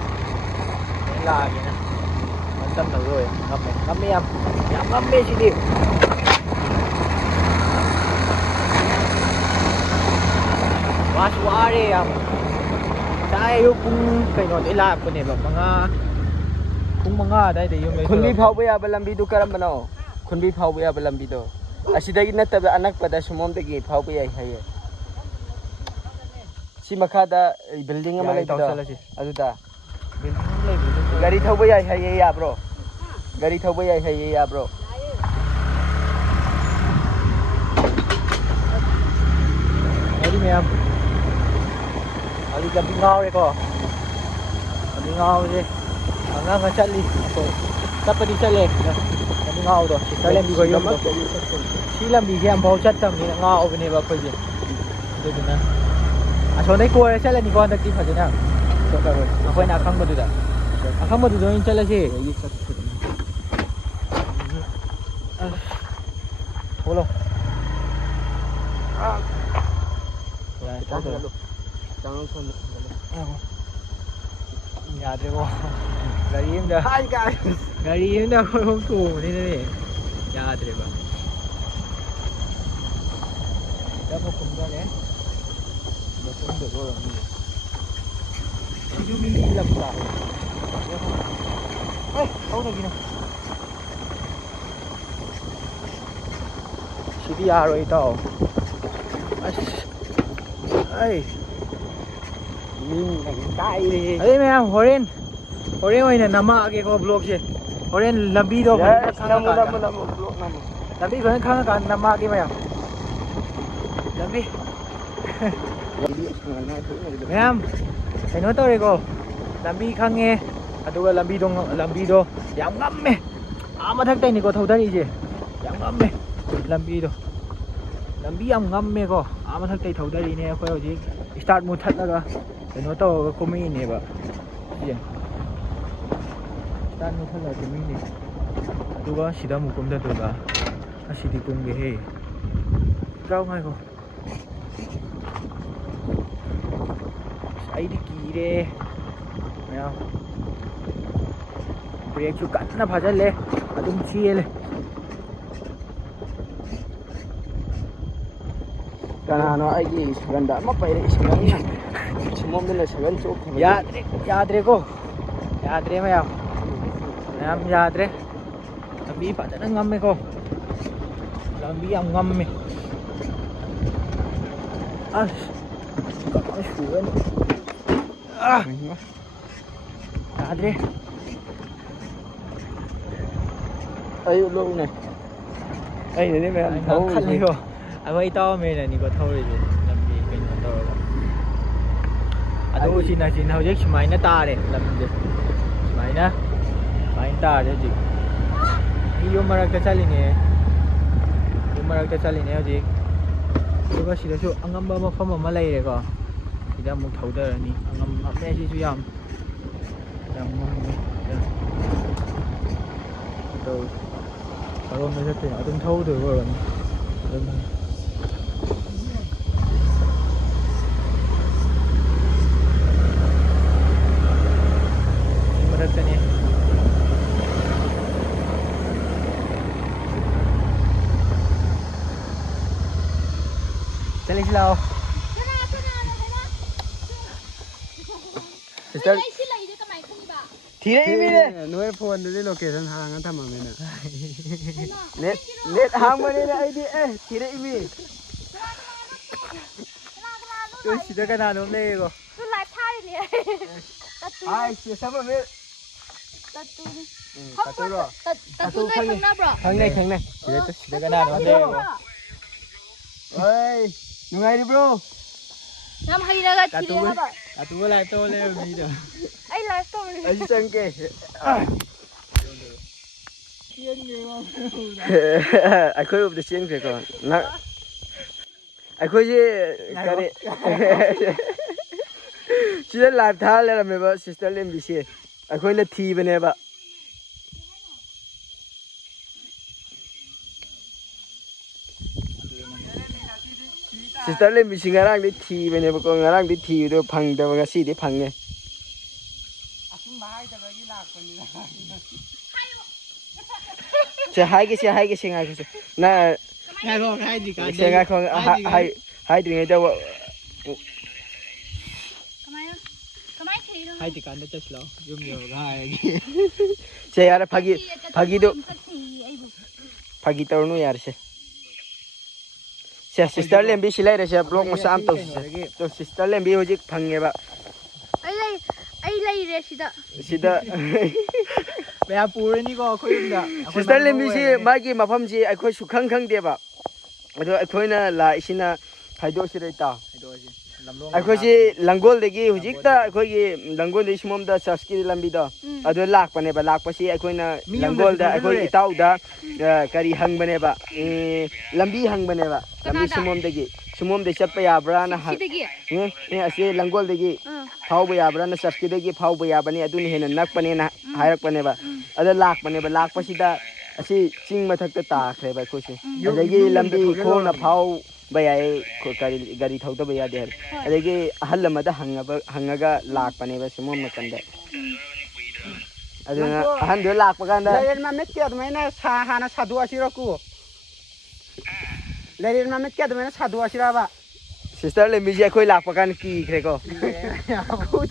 ꯐꯖꯅ ꯂꯥꯛꯑꯒꯦꯅ ꯇꯞꯅ ꯂꯣꯏ ꯉꯝꯃꯦ ꯌꯥꯝ ꯉꯝꯃꯦ ꯁꯤꯗꯤ ꯋꯥꯁꯨ ꯋꯥꯔꯦ ꯌꯥꯝ ꯉꯁꯥꯏ ꯑꯌꯨꯛ ꯄꯨꯡ ꯀꯩꯅꯣꯗꯩ ꯂꯥꯛꯄꯅꯦꯕ ꯄꯨꯡ 5 ꯑꯗꯥꯏꯗ ꯌꯨꯝ ꯈꯨꯟꯕꯤ ꯐꯥꯎꯕ ꯌꯥꯕ ꯂꯝꯕꯤꯗꯨ ꯀꯔꯝꯕꯅꯣ ꯈꯨꯟꯕꯤ ꯐꯥꯎꯕ ꯌꯥꯕ ꯂꯝꯕꯤꯗꯣ ꯑꯁꯤꯗꯒꯤ ꯅꯠꯇꯕ ꯑꯅꯛꯄꯗ ꯁꯨꯃꯣꯝꯗꯒꯤ ꯐꯥꯎꯕ ꯌꯥꯏ ꯍꯥꯏꯌꯦ ꯁꯤ ꯃꯈꯥꯗ ꯕꯤꯜꯗꯤꯡ ꯑꯃ ꯂꯩꯕꯗꯣ ꯑꯗꯨꯗ ꯒꯥꯔꯤ ꯊꯧꯕ ꯌꯥꯏ ꯍꯥꯏꯌꯦ ꯌꯥꯕ꯭ꯔꯣ ꯒꯥꯔꯤ ꯊꯧꯕ ꯌꯥꯏ ꯍꯥꯏꯌꯦ ꯌꯥꯕ꯭ꯔꯣ ꯒꯥꯔꯤ ꯃꯌꯥꯝ ꯂꯝꯕꯤ ꯉꯥꯎꯔꯦꯀꯣ ꯂꯝꯕꯤ ꯉꯥꯎꯕꯁꯦ ꯑꯉꯥꯡ ꯆꯠꯂꯤ ꯑꯩꯈꯣꯏ ꯆꯠꯄꯗꯤ ꯆꯠꯂꯦ ꯂꯝꯕꯤ ꯉꯥꯎꯕꯗꯣ ꯁꯤꯁꯇꯔ ꯂꯝꯕꯤ ꯈꯣꯏ ꯌꯨꯝꯗꯣ ꯁꯤ ꯂꯝꯕꯤꯁꯦ ꯑꯃꯐꯥꯎ ꯆꯠꯇꯕꯅꯤꯅ ꯉꯥꯎꯕꯅꯦꯕ ꯑꯩꯈꯣꯏꯁꯦ ꯑꯗꯨꯗꯨꯅ ꯑꯁꯣꯝꯗꯩ ꯀꯣꯏꯔ ꯆꯠꯂꯅꯤꯀꯣ ꯍꯟꯗꯛꯇꯤ ꯐꯖꯅ ꯑꯩꯈꯣꯏꯅ ꯑꯈꯪꯕꯗꯨꯗ ꯑꯣꯏꯅ ꯆꯠꯂꯁꯤ ꯊꯣꯛꯂꯣ ꯌꯥꯗ꯭ꯔꯦꯀꯣ ꯒꯥꯔꯤ ꯑꯃꯗ ꯑꯩꯈꯣꯏ ꯑꯍꯨꯝ ꯇꯣꯡꯕꯅꯤꯅꯅꯦ ꯌꯥꯗ꯭ꯔꯦꯕ ꯁꯤꯗ ꯑꯃꯨꯛ ꯀꯨꯝꯊꯔꯦ ꯁꯤꯗ ꯀꯨꯝꯗꯕ ꯑꯣꯏꯔꯝꯅꯤ ꯁꯤꯁꯨ ꯃꯤꯒꯤ ꯂꯝꯗ ꯍꯧꯅꯒꯤꯅꯣ ꯁꯤꯗꯤ ꯌꯥꯔꯣꯏ ꯏꯇꯥꯎ ꯑꯗꯩ ꯃꯌꯥꯝ ꯍꯣꯔꯦꯟ ꯑꯣꯏꯅ ꯅꯝꯃꯛꯑꯒꯦꯀꯣ ꯕ꯭ꯂꯣꯛꯁꯦ ꯍꯣꯔꯦꯟ ꯂꯝꯕꯤꯗꯣ ꯐꯖꯅ ꯈꯪꯉꯀꯥꯟꯗ ꯂꯝꯕꯤ ꯐꯖꯅ ꯈꯪꯉꯀꯥꯟꯗ ꯅꯝꯃꯛꯑꯒꯦ ꯃꯌꯥꯝ ꯂꯝꯕꯤ ꯃꯌꯥꯝ ꯀꯩꯅꯣ ꯇꯧꯔꯦꯀꯣ ꯂꯝꯕꯤ ꯈꯪꯉꯦ ꯑꯗꯨꯒ ꯂꯝꯕꯤꯗꯣ ꯌꯥꯝ ꯉꯝꯃꯦ ꯃꯊꯛꯇꯩꯅꯤꯀꯣ ꯊꯧꯗꯔꯤꯁꯦ ꯌꯥꯝ ꯉꯝꯃꯦ ꯂꯝꯕꯤꯗꯣ ꯂꯝꯕꯤ ꯌꯥꯝ ꯉꯝꯃꯦꯀꯣ ꯃꯊꯛꯇꯩ ꯊꯧꯗꯔꯤꯅꯦ ꯑꯩꯈꯣꯏ ꯍꯧꯖꯤꯛ ꯁ꯭ꯇꯥꯔꯠ ꯃꯨꯠꯊꯠꯂꯒ ꯀꯩꯅꯣ ꯇꯧꯔꯒ ꯀꯨꯝꯃꯛꯏꯅꯦꯕ ꯁ꯭ꯇꯥꯔꯠ ꯃꯨꯠꯊꯠꯂꯒ ꯀꯨꯝꯃꯛꯏꯅꯦ ꯑꯗꯨꯒ ꯁꯤꯗ ꯑꯃꯨꯛ ꯀꯨꯝꯊꯗꯣꯏꯕ ꯑꯁꯤꯗꯤ ꯀꯨꯝꯒꯦꯍꯦ ꯀꯥꯎ ꯉꯥꯏꯈꯣ ꯑꯩꯗꯤ ꯀꯤꯔꯦ ꯃꯌꯥꯝ ꯕ꯭ꯔꯦꯛꯁꯨ ꯀꯟꯅ ꯐꯥꯖꯜꯂꯦ ꯑꯗꯨꯝ ꯆꯦꯜꯂꯦ ꯀꯅꯥꯅꯣ ꯑꯩꯒꯤ ꯁꯒꯟꯗ ꯑꯃ ꯄꯩꯔꯛꯏ ꯁꯒꯟꯅ ꯁꯨꯃꯣꯝꯗꯅ ꯁꯒꯟ ꯆꯣꯛꯊꯕ ꯌꯥꯗ꯭ꯔꯦꯀꯣ ꯌꯥꯗ꯭ꯔꯦ ꯃꯌꯥꯝ ꯌꯥꯗ꯭ꯔꯦ ꯂꯝꯕꯤ ꯐꯖꯅ ꯉꯝꯃꯦꯀꯣ ꯂꯝꯕꯤ ꯌꯥꯝ ꯉꯝꯃꯦ ꯑꯁ ꯀꯃꯥꯏꯅ ꯁꯨꯒꯅꯤ ꯌꯥꯗ꯭ꯔꯦ ꯑꯌꯨꯛ ꯂꯧꯅꯦ ꯑꯩꯅꯅꯦ ꯃꯌꯥꯝ ꯈꯜꯂꯤꯀꯣ ꯑꯩꯈꯣꯏ ꯏꯇꯥꯎꯃꯦꯅꯅꯤꯀꯣ ꯊꯧꯔꯤꯁꯦ ꯂꯝꯕꯤ ꯀꯩꯅꯣ ꯇꯧꯔꯒ ꯑꯗꯨ ꯎꯆꯤꯟ ꯍꯧꯖꯤꯛ ꯁꯨꯃꯥꯏꯅ ꯇꯥꯔꯦ ꯂꯝꯁꯦ ꯁꯨꯃꯥꯏꯅ ꯇꯥꯔꯦ ꯍꯧꯖꯤꯛ ꯌꯨꯝ ꯃꯔꯛꯇ ꯆꯠꯂꯤꯅꯦ ꯍꯧꯖꯤꯛ ꯑꯗꯨꯒ ꯁꯤꯗꯁꯨ ꯑꯉꯝꯕ ꯃꯐꯝ ꯑꯃ ꯂꯩꯔꯦꯀꯣ ꯁꯤꯗ ꯑꯃꯨꯛ ꯊꯧꯗꯔꯅꯤ ꯉꯝꯃꯦ ꯁꯤꯁꯨ ꯌꯥꯝ ꯉꯝꯃꯦ ꯀꯔꯣꯝꯗ ꯆꯠꯇꯣꯏꯅꯣ ꯑꯗꯨꯝ ꯊꯧꯗꯣꯏꯕ ꯑꯣꯏꯔꯝꯅꯤ ꯑꯗꯨꯝ ꯃꯔꯛꯇꯅꯦ चलिए लाओ सिस्टर ꯊꯤꯔꯛꯏꯃꯤꯅꯦ ꯅꯣꯏ ꯐꯣꯟꯗꯗꯤ ꯂꯣꯀꯦꯁꯟ ꯍꯥꯡꯉ ꯊꯝꯃꯝꯃꯤꯅ ꯅꯦꯠ ꯍꯥꯡꯕꯅꯤꯅ ꯑꯩꯗꯤ ꯊꯤꯔꯛꯏꯃꯤ ꯁꯤꯗ ꯀꯅꯥꯅꯣꯝ ꯂꯩꯌꯦꯀꯣ ꯍꯥꯏ ꯁꯃꯃꯦ ꯈꯪꯅꯩ ꯁꯤꯗ ꯀꯅꯥꯅꯣꯝ ꯂꯩꯌꯦꯀꯣ ꯍꯣꯏ ꯅꯨꯡꯉꯥꯏꯔꯤꯕ꯭ꯔꯣ ꯌꯥꯝ ꯍꯩꯔꯒ ꯊꯤꯔꯦ ꯍꯥꯏꯕ ꯑꯇꯨꯕ ꯂꯥꯏꯐ ꯇꯧ ꯂꯩꯕ ꯃꯤꯗꯣ ꯑꯩ ꯂꯥꯏꯐ ꯇꯧꯔꯤ ꯑꯩꯁꯨ ꯆꯪꯒꯦ ꯑꯩꯈꯣꯏ ꯎꯕꯗ ꯆꯦꯟꯈ꯭ꯔꯦꯀꯣ ꯅꯪ ꯑꯩꯈꯣꯏꯁꯦ ꯀꯔꯤ ꯁꯤꯗ ꯂꯥꯏꯚ ꯊꯥꯔ ꯂꯩꯔꯝꯃꯦꯕ ꯁꯤꯁꯇꯔ ꯂꯦꯝꯕꯤꯁꯦ ꯑꯩꯈꯣꯏꯅ ꯊꯤꯕꯅꯦꯕ ꯁꯤꯁꯇꯔ ꯂꯦꯝꯕꯤꯁꯤ ꯉꯔꯥꯡꯗꯤ ꯊꯤꯕꯅꯦꯕꯀꯣ ꯉꯔꯥꯡꯗꯤ ꯊꯤꯕꯗꯣ ꯐꯪꯗꯕ ꯉꯁꯤꯗꯤ ꯐꯪꯉꯦ ꯑꯁꯨꯝꯕ ꯍꯥꯏꯗꯕꯒꯤ ꯂꯥꯛꯄꯅꯤꯅ ꯍꯥꯏꯒꯦꯁꯦ ꯉꯥꯏꯈꯣꯁꯦ ꯉꯥꯏꯈꯣ ꯍꯥꯏꯗ꯭ꯔꯤꯀꯥꯟꯗ ꯉꯥꯏꯈꯣ ꯍꯥꯏꯗ꯭ꯔꯤꯉꯩꯗ ꯍꯥꯏꯗ꯭ꯔꯤꯀꯥꯟꯗ ꯆꯠꯁꯤ ꯂꯥꯛꯑꯣ ꯌꯨꯝ ꯌꯧꯔꯒ ꯍꯥꯏꯔꯒꯦ ꯁꯦ ꯌꯥꯔꯦ ꯐꯥꯒꯤ ꯇꯧꯔꯅꯨ ꯌꯥꯔꯁꯦ ꯁꯦ ꯁꯤꯁꯇꯔ ꯂꯦꯝꯕꯤ ꯁꯤ ꯂꯩꯔꯦꯁꯦ ꯕ꯭ꯂꯣꯛ ꯃꯆꯥ ꯑꯃ ꯇꯧꯁꯤꯁꯦ ꯁꯤꯁꯇꯔ ꯂꯦꯝꯕꯤ ꯍꯧꯖꯤꯛ ꯐꯪꯉꯦꯕ ꯑꯩ ꯂꯩꯔꯦ ꯁꯤꯗ ꯃꯌꯥꯝ ꯄꯨꯔꯅꯤꯀꯣ ꯑꯩꯈꯣꯏ ꯌꯨꯝꯗ ꯁꯤꯁꯇꯔ ꯂꯦꯝꯕꯤꯁꯤ ꯃꯥꯒꯤ ꯃꯐꯝꯁꯤ ꯑꯩꯈꯣꯏ ꯁꯨꯈꯪ ꯈꯪꯗꯦꯕ ꯑꯗꯣ ꯑꯩꯈꯣꯏꯅ ꯂꯥꯛꯏꯁꯤꯅ ꯍꯥꯏꯗꯣꯛꯁꯤꯔ ꯏꯇꯥꯎ ꯑꯩꯈꯣꯏꯁꯤ ꯂꯪꯒꯣꯜꯗꯒꯤ ꯍꯧꯖꯤꯛꯇ ꯑꯩꯈꯣꯏꯒꯤ ꯂꯪꯒꯣꯜꯗꯒꯤ ꯁꯨꯃꯣꯝꯗ ꯆꯔꯆꯀꯤ ꯂꯝꯕꯤꯗꯣ ꯑꯗꯨ ꯂꯥꯛꯄꯁꯤ ꯑꯩꯈꯣꯏꯅ ꯂꯪꯒꯣꯜꯗ ꯑꯩꯈꯣꯏ ꯏꯇꯥꯎꯗ ꯀꯔꯤ ꯍꯪꯕꯅꯦꯕ ꯂꯝꯕꯤ ꯍꯪꯕꯅꯦꯕ ꯂꯝꯕꯤ ꯁꯨꯃꯣꯝꯗꯒꯤ ꯆꯠꯄ ꯌꯥꯕ꯭ꯔꯥꯅ ꯑꯁꯤ ꯂꯪꯒꯣꯜꯗꯒꯤ ꯐꯥꯎꯕ ꯌꯥꯕ꯭ꯔꯥꯅ ꯆꯔꯆꯀꯤꯗꯒꯤ ꯐꯥꯎꯕ ꯌꯥꯕꯅꯤ ꯑꯗꯨꯅ ꯍꯦꯟꯅ ꯅꯛꯄꯅꯦꯅ ꯍꯥꯏꯔꯛꯄꯅꯦꯕ ꯑꯗ ꯂꯥꯛꯄꯅꯦꯕ ꯂꯥꯛꯄꯁꯤꯗ ꯑꯁꯤ ꯆꯤꯡ ꯃꯊꯛꯇ ꯇꯥꯈ꯭ꯔꯦꯕ ꯑꯩꯈꯣꯏꯁꯦ ꯑꯗꯒꯤ ꯂꯝꯕꯤ ꯈꯣꯡꯅ ꯐꯥꯎꯕ ꯌꯥꯏ ꯒꯥꯔꯤ ꯊꯧꯗꯕ ꯌꯥꯗꯦ ꯍꯥꯏꯕ ꯑꯗꯒꯤ ꯑꯍꯜ ꯑꯃꯗ ꯍꯪꯉꯒ ꯂꯥꯛꯄꯅꯦꯕ ꯁꯨꯃꯣꯝ ꯅꯥꯀꯟꯗ ꯑꯗꯨꯅ ꯑꯍꯟꯗꯣ ꯂꯥꯛꯄ ꯀꯥꯟꯗ ꯂꯩꯔꯦꯟ ꯃꯃꯤꯠꯀꯤ ꯑꯗꯨꯃꯥꯏꯅ ꯍꯥꯟꯅ ꯁꯥꯗꯣꯛꯑꯁꯤꯔꯀꯣ ꯂꯩꯔꯦꯟ ꯃꯃꯤꯠꯀꯤ ꯑꯗꯨꯃꯥꯏꯅ ꯁꯥꯗꯣꯛꯑꯁꯤꯔꯕ ꯁꯤꯁꯇꯔ ꯂꯦꯝꯕꯤꯁꯤ ꯑꯩꯈꯣꯏ ꯂꯥꯛꯄ ꯀꯥꯟꯗ ꯀꯤꯈ꯭ꯔꯦꯀꯣ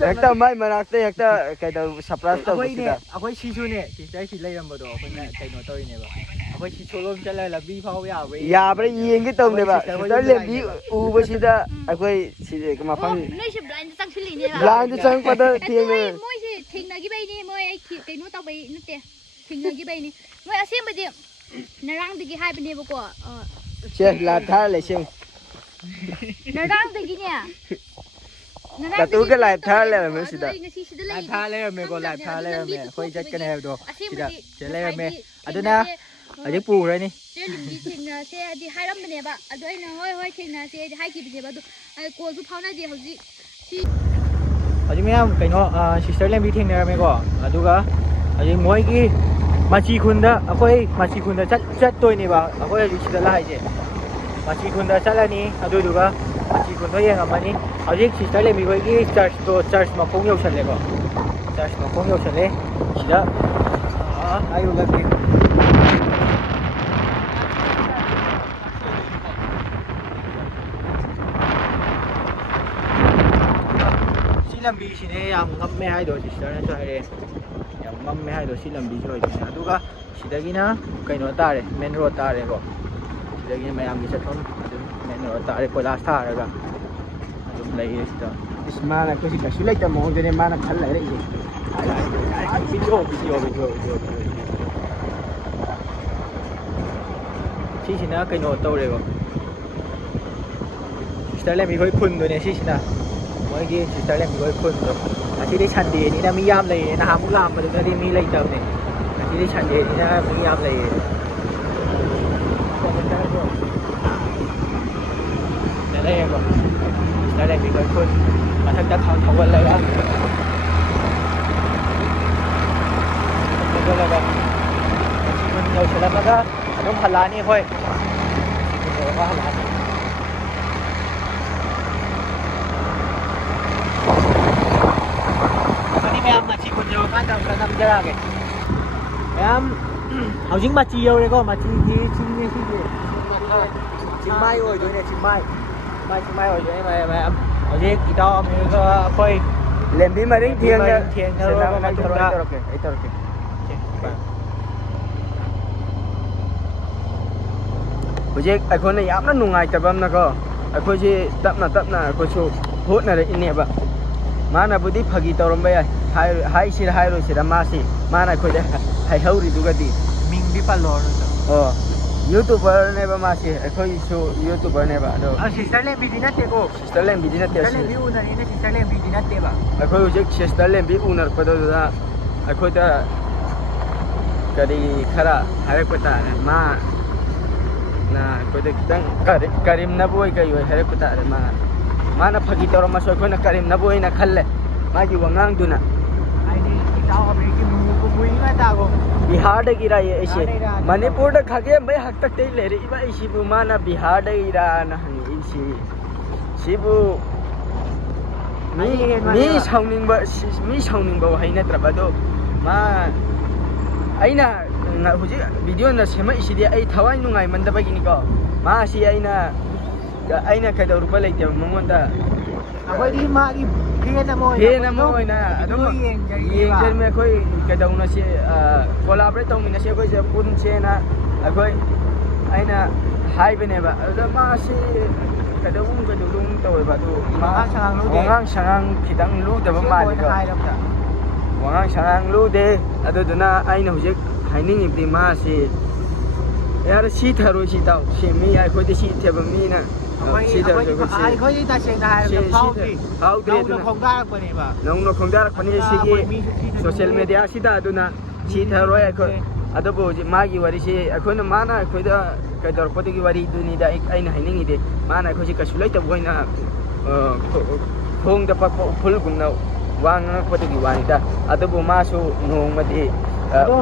ꯍꯦꯛꯇ ꯃꯥꯏ ꯃꯅꯥꯛꯇ ꯍꯦꯛꯇ ꯀꯩꯗꯧ ꯁꯔꯄ꯭ꯔꯥꯏꯖ ꯇꯧꯕꯁꯤꯗ ꯑꯩꯈꯣꯏ ꯁꯤꯁꯨꯅꯦ ꯁꯤꯁꯇꯔ ꯂꯩꯔꯝꯕꯗꯣ ꯑꯩꯈꯣꯏꯅ ꯀꯩꯅꯣ ꯇꯧꯔꯤꯅꯦꯕ ꯑꯩꯈꯣꯏ ꯁꯤ ꯁꯣꯂꯣꯝ ꯆꯠꯂꯒ ꯂꯝꯕꯤ ꯐꯥꯎꯕ ꯌꯥꯕ꯭ꯔꯥ ꯌꯦꯡꯒꯦ ꯇꯧꯅꯦꯕ ꯁꯤꯁꯇꯔ ꯂꯦꯝꯕꯤ ꯎꯕꯁꯤꯗ ꯑꯩꯈꯣꯏ ꯃꯐꯝ ꯅꯣꯏꯁꯨ ꯕ꯭ꯂꯥꯏꯟꯗ ꯆꯪꯁꯤꯜꯂꯤꯅꯦꯕ ꯕ꯭ꯂꯥꯏꯟꯗ ꯆꯪꯉꯛꯄꯗ ꯃꯣꯏꯁꯦ ꯊꯦꯡꯅꯈꯤꯕꯩꯅꯤ ꯃꯣꯏ ꯑꯩ ꯀꯩꯅꯣ ꯇꯧꯕꯩ ꯅꯠꯇꯦ ꯊꯦꯡꯅꯈꯤꯕꯩꯅꯤ ꯃꯣꯏ ꯑꯁꯦꯡꯕꯗꯤ ꯅꯔꯥꯡꯗꯒꯤ ꯍꯥꯏꯕꯅꯦꯕꯀꯣ ꯁꯦ ꯂꯥꯏꯚ ꯊꯥꯔ ꯂꯩꯁꯦ ꯅꯔꯥꯡꯗꯒꯤꯅꯦ ꯀꯇꯨꯒ ꯂꯥꯏꯞ ꯊꯥꯔ ꯂꯩꯔꯝꯃꯦ ꯁꯤꯗ ꯉꯁꯤ ꯁꯤꯗ ꯂꯥꯏꯞ ꯂꯩ ꯊꯥ ꯂꯩꯔꯝꯃꯦꯀꯣ ꯂꯥꯏꯞ ꯊꯥ ꯂꯩꯔꯝꯃꯦ ꯑꯩꯈꯣꯏ ꯆꯠꯀꯅꯤ ꯍꯥꯏꯕꯗꯣ ꯁꯤꯗ ꯂꯩꯔꯝꯃꯦ ꯑꯗꯨꯅ ꯍꯧꯖꯤꯛ ꯄꯨꯔꯅꯤ ꯆꯦꯂꯤꯝꯗꯤ ꯊꯦꯡꯅꯁꯦ ꯍꯥꯏꯗꯤ ꯍꯥꯏꯔꯝꯕꯅꯦꯕ ꯑꯗꯣ ꯑꯩꯅ ꯍꯣꯏ ꯊꯦꯡꯅꯁꯦ ꯍꯥꯏꯗꯤ ꯍꯥꯏꯈꯤꯕꯅꯦꯕ ꯑꯗꯣ ꯀꯣꯜꯁꯨ ꯐꯥꯎꯅꯗꯦ ꯍꯧꯖꯤꯛ ꯍꯧꯖꯤꯛ ꯃꯌꯥꯝ ꯀꯩꯅꯣ ꯁꯤꯁꯇꯔ ꯂꯦꯝꯕꯤ ꯊꯦꯡꯅꯔꯝꯃꯦꯀꯣ ꯑꯗꯨꯒ ꯍꯧꯖꯤꯛ ꯃꯣꯏꯒꯤ ꯃꯆꯤ ꯈꯨꯟꯗ ꯑꯩꯈꯣꯏ ꯃꯆꯤ ꯈꯨꯟꯗ ꯆꯠꯇꯣꯏꯅꯦꯕ ꯑꯩꯈꯣꯏ ꯍꯧꯖꯤꯛ ꯁꯤꯗ ꯂꯥꯛꯏꯁꯦ ꯃꯆꯤ ꯈꯨꯟꯗ ꯆꯠꯂꯅꯤ ꯑꯗꯨꯗꯨꯒ ꯃꯆꯤ ꯈꯨꯟꯗꯣ ꯌꯦꯡꯉꯝꯃꯅꯤ ꯍꯧꯖꯤꯛ ꯁꯤꯁꯇꯔ ꯂꯦꯝꯕꯤ ꯈꯣꯏꯒꯤ ꯆꯔꯆ ꯃꯈꯣꯡ ꯌꯧꯁꯜꯂꯦꯀꯣ ꯆꯔꯆ ꯃꯈꯣꯡ ꯌꯧꯁꯜꯂꯦ ꯁꯤꯗ ꯑꯩ ꯎꯠꯂꯛꯀꯦ ꯂꯝꯕꯤꯁꯤꯅꯦ ꯌꯥꯝ ꯉꯝꯃꯦ ꯍꯥꯏꯗꯣ ꯁꯤꯁꯇꯔꯅꯁꯨ ꯍꯥꯏꯔꯛꯑꯦ ꯌꯥꯝ ꯉꯝꯃꯦ ꯍꯥꯏꯗꯣ ꯁꯤ ꯂꯝꯕꯤꯁꯤ ꯑꯣꯏꯗꯣꯏꯅꯦ ꯑꯗꯨꯒ ꯁꯤꯗꯒꯤꯅ ꯀꯩꯅꯣ ꯇꯥꯔꯦ ꯃꯦꯟ ꯔꯣꯗ ꯇꯥꯔꯦꯀꯣ ꯁꯤꯗꯒꯤꯅ ꯃꯌꯥꯝꯒꯤ ꯆꯠꯐꯝ ꯑꯗꯨꯝ ꯃꯦꯟ ꯔꯣꯗ ꯇꯥꯔꯦ ꯀꯣꯏꯂꯥꯁ ꯊꯥꯔꯒ ꯑꯗꯨꯝ ꯂꯩꯌꯦ ꯁꯤꯗ ꯃꯥꯅ ꯑꯩꯈꯣꯏꯁꯤ ꯀꯩꯁꯨ ꯂꯩꯇꯕ ꯃꯑꯣꯡꯗꯅꯦ ꯃꯥꯅ ꯈꯜ ꯂꯩꯔꯛꯏꯁꯦ ꯚꯤꯗꯤꯑꯣ ꯁꯤꯁꯤꯅ ꯀꯩꯅꯣ ꯇꯧꯔꯦꯕ ꯁꯤꯁꯇꯔ ꯂꯦꯝꯕꯤ ꯈꯣꯏ ꯈꯨꯟꯗꯨꯅꯦ ꯁꯤꯁꯤꯅ ꯃꯣꯏꯒꯤ ꯁꯤꯁꯇꯔ ꯂꯦꯝꯕꯤ ꯈꯣꯏ ꯈꯨꯟꯗꯣ ꯉꯁꯤꯗꯤ ꯁꯟꯗꯦꯅꯤꯅ ꯃꯤ ꯌꯥꯝ ꯂꯩꯌꯦ ꯅꯍꯥꯟꯃꯨꯛ ꯂꯥꯛꯑꯝꯕꯗꯨꯗꯗꯤ ꯃꯤ ꯂꯩꯇꯕꯅꯦ ꯉꯁꯤꯗꯤ ꯁꯟꯗꯦꯅꯤꯅ ꯃꯤ ꯌꯥꯝ ꯂꯩꯌꯦ ꯂꯩꯌꯦꯀꯣ ꯁꯤꯁꯇꯔ ꯂꯦꯝꯕꯤ ꯈꯣꯏ ꯈꯨꯟ ꯃꯊꯛꯇ ꯊꯧꯒꯠꯂꯒ ꯌꯧꯁꯜꯂꯝꯃꯒ ꯑꯗꯨꯝ ꯍꯜꯂꯛꯑꯅꯤ ꯑꯩꯈꯣꯏ ꯌꯧꯔꯒ ꯍꯜꯂꯛꯑꯅꯤ mày mà chị còn nhiều cái tầm cả năm giờ kìa em hầu dính mà chị yêu đấy có mà chị gì chị mai rồi đấy này chị mai rồi đấy mà em hầu dính chị to mình có phơi lên bí mà đến thiêng nha thiêng rồi mà chúng ta hꯧꯖꯤꯛ ꯑꯩꯈꯣꯏꯅ ꯌꯥꯝꯅ ꯅꯨꯡꯉꯥꯏꯇꯕ ꯑꯃꯅꯀꯣ ꯑꯩꯈꯣꯏꯁꯤ ꯇꯞꯅ ꯑꯩꯈꯣꯏꯁꯨ ꯍꯣꯠꯅꯔꯛꯏꯅꯦꯕ ꯃꯥꯅꯕꯨꯗꯤ ꯐꯥꯒꯤ ꯇꯧꯔꯝꯕ ꯌꯥꯏ ꯍꯥꯏꯁꯤꯔ ꯍꯥꯏꯔꯣꯏꯁꯤꯔ ꯃꯥꯅ ꯑꯩꯈꯣꯏꯗ ꯍꯥꯏꯍꯧꯔꯤꯗꯨꯒꯗꯤ ꯃꯤꯡꯗꯤ ꯄꯜꯂꯣ ꯑꯣ ꯌꯨꯇꯨꯕꯔꯅꯦꯕ ꯃꯥꯁꯤ ꯑꯩꯈꯣꯏꯁꯨ ꯌꯨꯇꯨꯕꯔꯅꯦꯕ ꯑꯗꯣ ꯁꯤꯁꯇꯔ ꯂꯦꯝꯕꯤꯗꯤ ꯅꯠꯇꯦꯀꯣ ꯁꯤꯁꯇꯔ ꯂꯦꯝꯕꯤꯗꯤ ꯅꯠꯇꯦ ꯁꯤꯁꯇꯔ ꯂꯦꯝꯕꯤ ꯎꯅꯔꯤꯅ ꯁꯤꯁꯇꯔ ꯂꯦꯝꯕꯤꯗꯤ ꯅꯠꯇꯦꯕ ꯑꯩꯈꯣꯏ ꯍꯧꯖꯤꯛ ꯁꯤꯁꯇꯔ ꯂꯦꯝꯕꯤ ꯎꯅꯔꯛꯄꯗꯨꯗ ꯑꯩꯈꯣꯏꯗ ꯀꯔꯤ ꯈꯔ ꯍꯥꯏꯔꯛꯄ ꯇꯥꯔꯦ ꯑꯩꯈꯣꯏꯗ ꯈꯤꯇꯪ ꯀꯔꯤꯝꯅꯕꯨ ꯑꯣꯏ ꯀꯩ ꯑꯣꯏ ꯍꯥꯏꯔꯛꯄ ꯇꯥꯔꯦ ꯃꯥꯅ ꯐꯥꯒꯤ ꯇꯧꯔꯝꯃꯁꯨ ꯑꯩꯈꯣꯏꯅ ꯀꯔꯤꯝꯅꯕꯨ ꯑꯣꯏꯅ ꯈꯜꯂꯦ ꯃꯥꯒꯤ ꯋꯥꯉꯥꯡꯗꯨꯅ ꯕꯤꯍꯥꯔꯗꯒꯤꯔꯥꯌꯦ ꯑꯩꯁꯦ ꯃꯅꯤꯄꯨꯔꯗ ꯈꯥꯒꯦꯝꯕꯩ ꯍꯥꯛꯇꯛꯇꯩ ꯂꯩꯔꯛꯏꯕ ꯑꯩꯁꯤꯕꯨ ꯃꯥꯅ ꯕꯤꯍꯥꯔꯗꯒꯤꯔꯥꯅ ꯍꯪꯉꯛꯏꯁꯤ ꯁꯤꯕꯨ ꯃꯤ ꯁꯥꯎꯅꯤꯡꯕ ꯋꯥꯍꯩ ꯅꯠꯇ꯭ꯔꯕ ꯑꯗꯣ ꯑꯩꯅ ꯍꯧꯖꯤꯛ ꯚꯤꯗꯤꯑꯣꯅ ꯁꯦꯝꯃꯛꯏꯁꯤꯗꯤ ꯑꯩ ꯊꯋꯥꯏ ꯅꯨꯡꯉꯥꯏꯃꯟꯗꯕꯒꯤꯅꯤꯀꯣ ꯃꯥꯁꯤ ꯑꯩꯅ ꯀꯩꯗꯧꯔꯨꯕ ꯂꯩꯇꯦꯕ ꯃꯉꯣꯟꯗ ꯑꯩꯈꯣꯏꯗꯤ ꯃꯥꯒꯤ ꯐꯦꯟ ꯑꯃ ꯑꯣꯏꯅ ꯑꯗꯨꯝ ꯌꯦꯡꯖꯔꯃꯤ ꯑꯩꯈꯣꯏ ꯀꯩꯗꯧꯅꯁꯤ ꯀꯣꯂꯥꯕꯔꯦꯠ ꯇꯧꯃꯤꯟꯅꯁꯤ ꯑꯩꯈꯣꯏꯁꯦ ꯄꯨꯟꯁꯦꯅ ꯑꯩꯅ ꯍꯥꯏꯕꯅꯦꯕ ꯑꯗꯨꯗ ꯃꯥꯁꯤ ꯀꯩꯗꯧꯕ ꯇꯧꯋꯦꯕ ꯑꯗꯨ ꯋꯥꯉꯥꯡ ꯁꯉꯥꯡ ꯈꯤꯇꯪ ꯂꯨꯗꯕ ꯃꯥꯜꯂꯤꯀꯣ ꯋꯥꯉꯥꯡ ꯁꯉꯥꯡ ꯂꯨꯗꯦ ꯑꯗꯨꯗꯨꯅ ꯑꯩꯅ ꯍꯧꯖꯤꯛ ꯍꯥꯏꯅꯤꯡꯉꯤꯕꯗꯤ ꯃꯥꯁꯤ ꯌꯥꯔꯦ ꯁꯤ ꯊꯔꯣꯏ ꯁꯤ ꯇꯥꯎ ꯁꯤ ꯃꯤ ꯑꯩꯈꯣꯏꯗꯤ ꯁꯤ ꯊꯦꯕ ꯃꯤꯅ ꯑꯩꯈꯣꯏꯗꯤ ꯇꯁꯦꯡꯅ ꯍꯥꯏꯔꯕꯗ ꯐꯥꯎꯗ꯭ꯔꯦ ꯑꯗꯨꯅ ꯈꯣꯡꯗꯥꯔꯛꯄꯅꯦꯕ ꯅꯧꯅ ꯈꯣꯡꯗꯥꯔꯛꯄꯅꯤ ꯁꯤꯒꯤ ꯁꯣꯁꯤꯌꯦꯜ ꯃꯦꯗꯤꯌꯥꯁꯤꯗ ꯑꯗꯨꯅ ꯁꯤ ꯊꯔꯣꯏ ꯑꯩꯈꯣꯏ ꯑꯗꯨꯕꯨ ꯍꯧꯖꯤꯛ ꯃꯥꯒꯤ ꯋꯥꯔꯤꯁꯤ ꯃꯥꯅ ꯑꯩꯈꯣꯏꯗ ꯀꯩꯗꯧꯔꯛꯄꯗꯨꯒꯤ ꯋꯥꯔꯤꯗꯨꯅꯤꯗ ꯑꯩꯅ ꯍꯥꯏꯅꯤꯡꯉꯤꯗꯤ ꯃꯥꯅ ꯑꯩꯈꯣꯏꯁꯤ ꯀꯩꯁꯨ ꯂꯩꯇꯕ ꯑꯣꯏꯅ ꯈꯣꯡꯗ ꯄꯛꯄ ꯎꯐꯨꯜꯒꯨꯝꯅ ꯋꯥ ꯉꯥꯡꯉꯛꯄꯗꯨꯒꯤ ꯋꯥꯅꯤꯗ ꯑꯗꯨꯕꯨ ꯃꯥꯁꯨ ꯅꯣꯡꯃꯗꯤ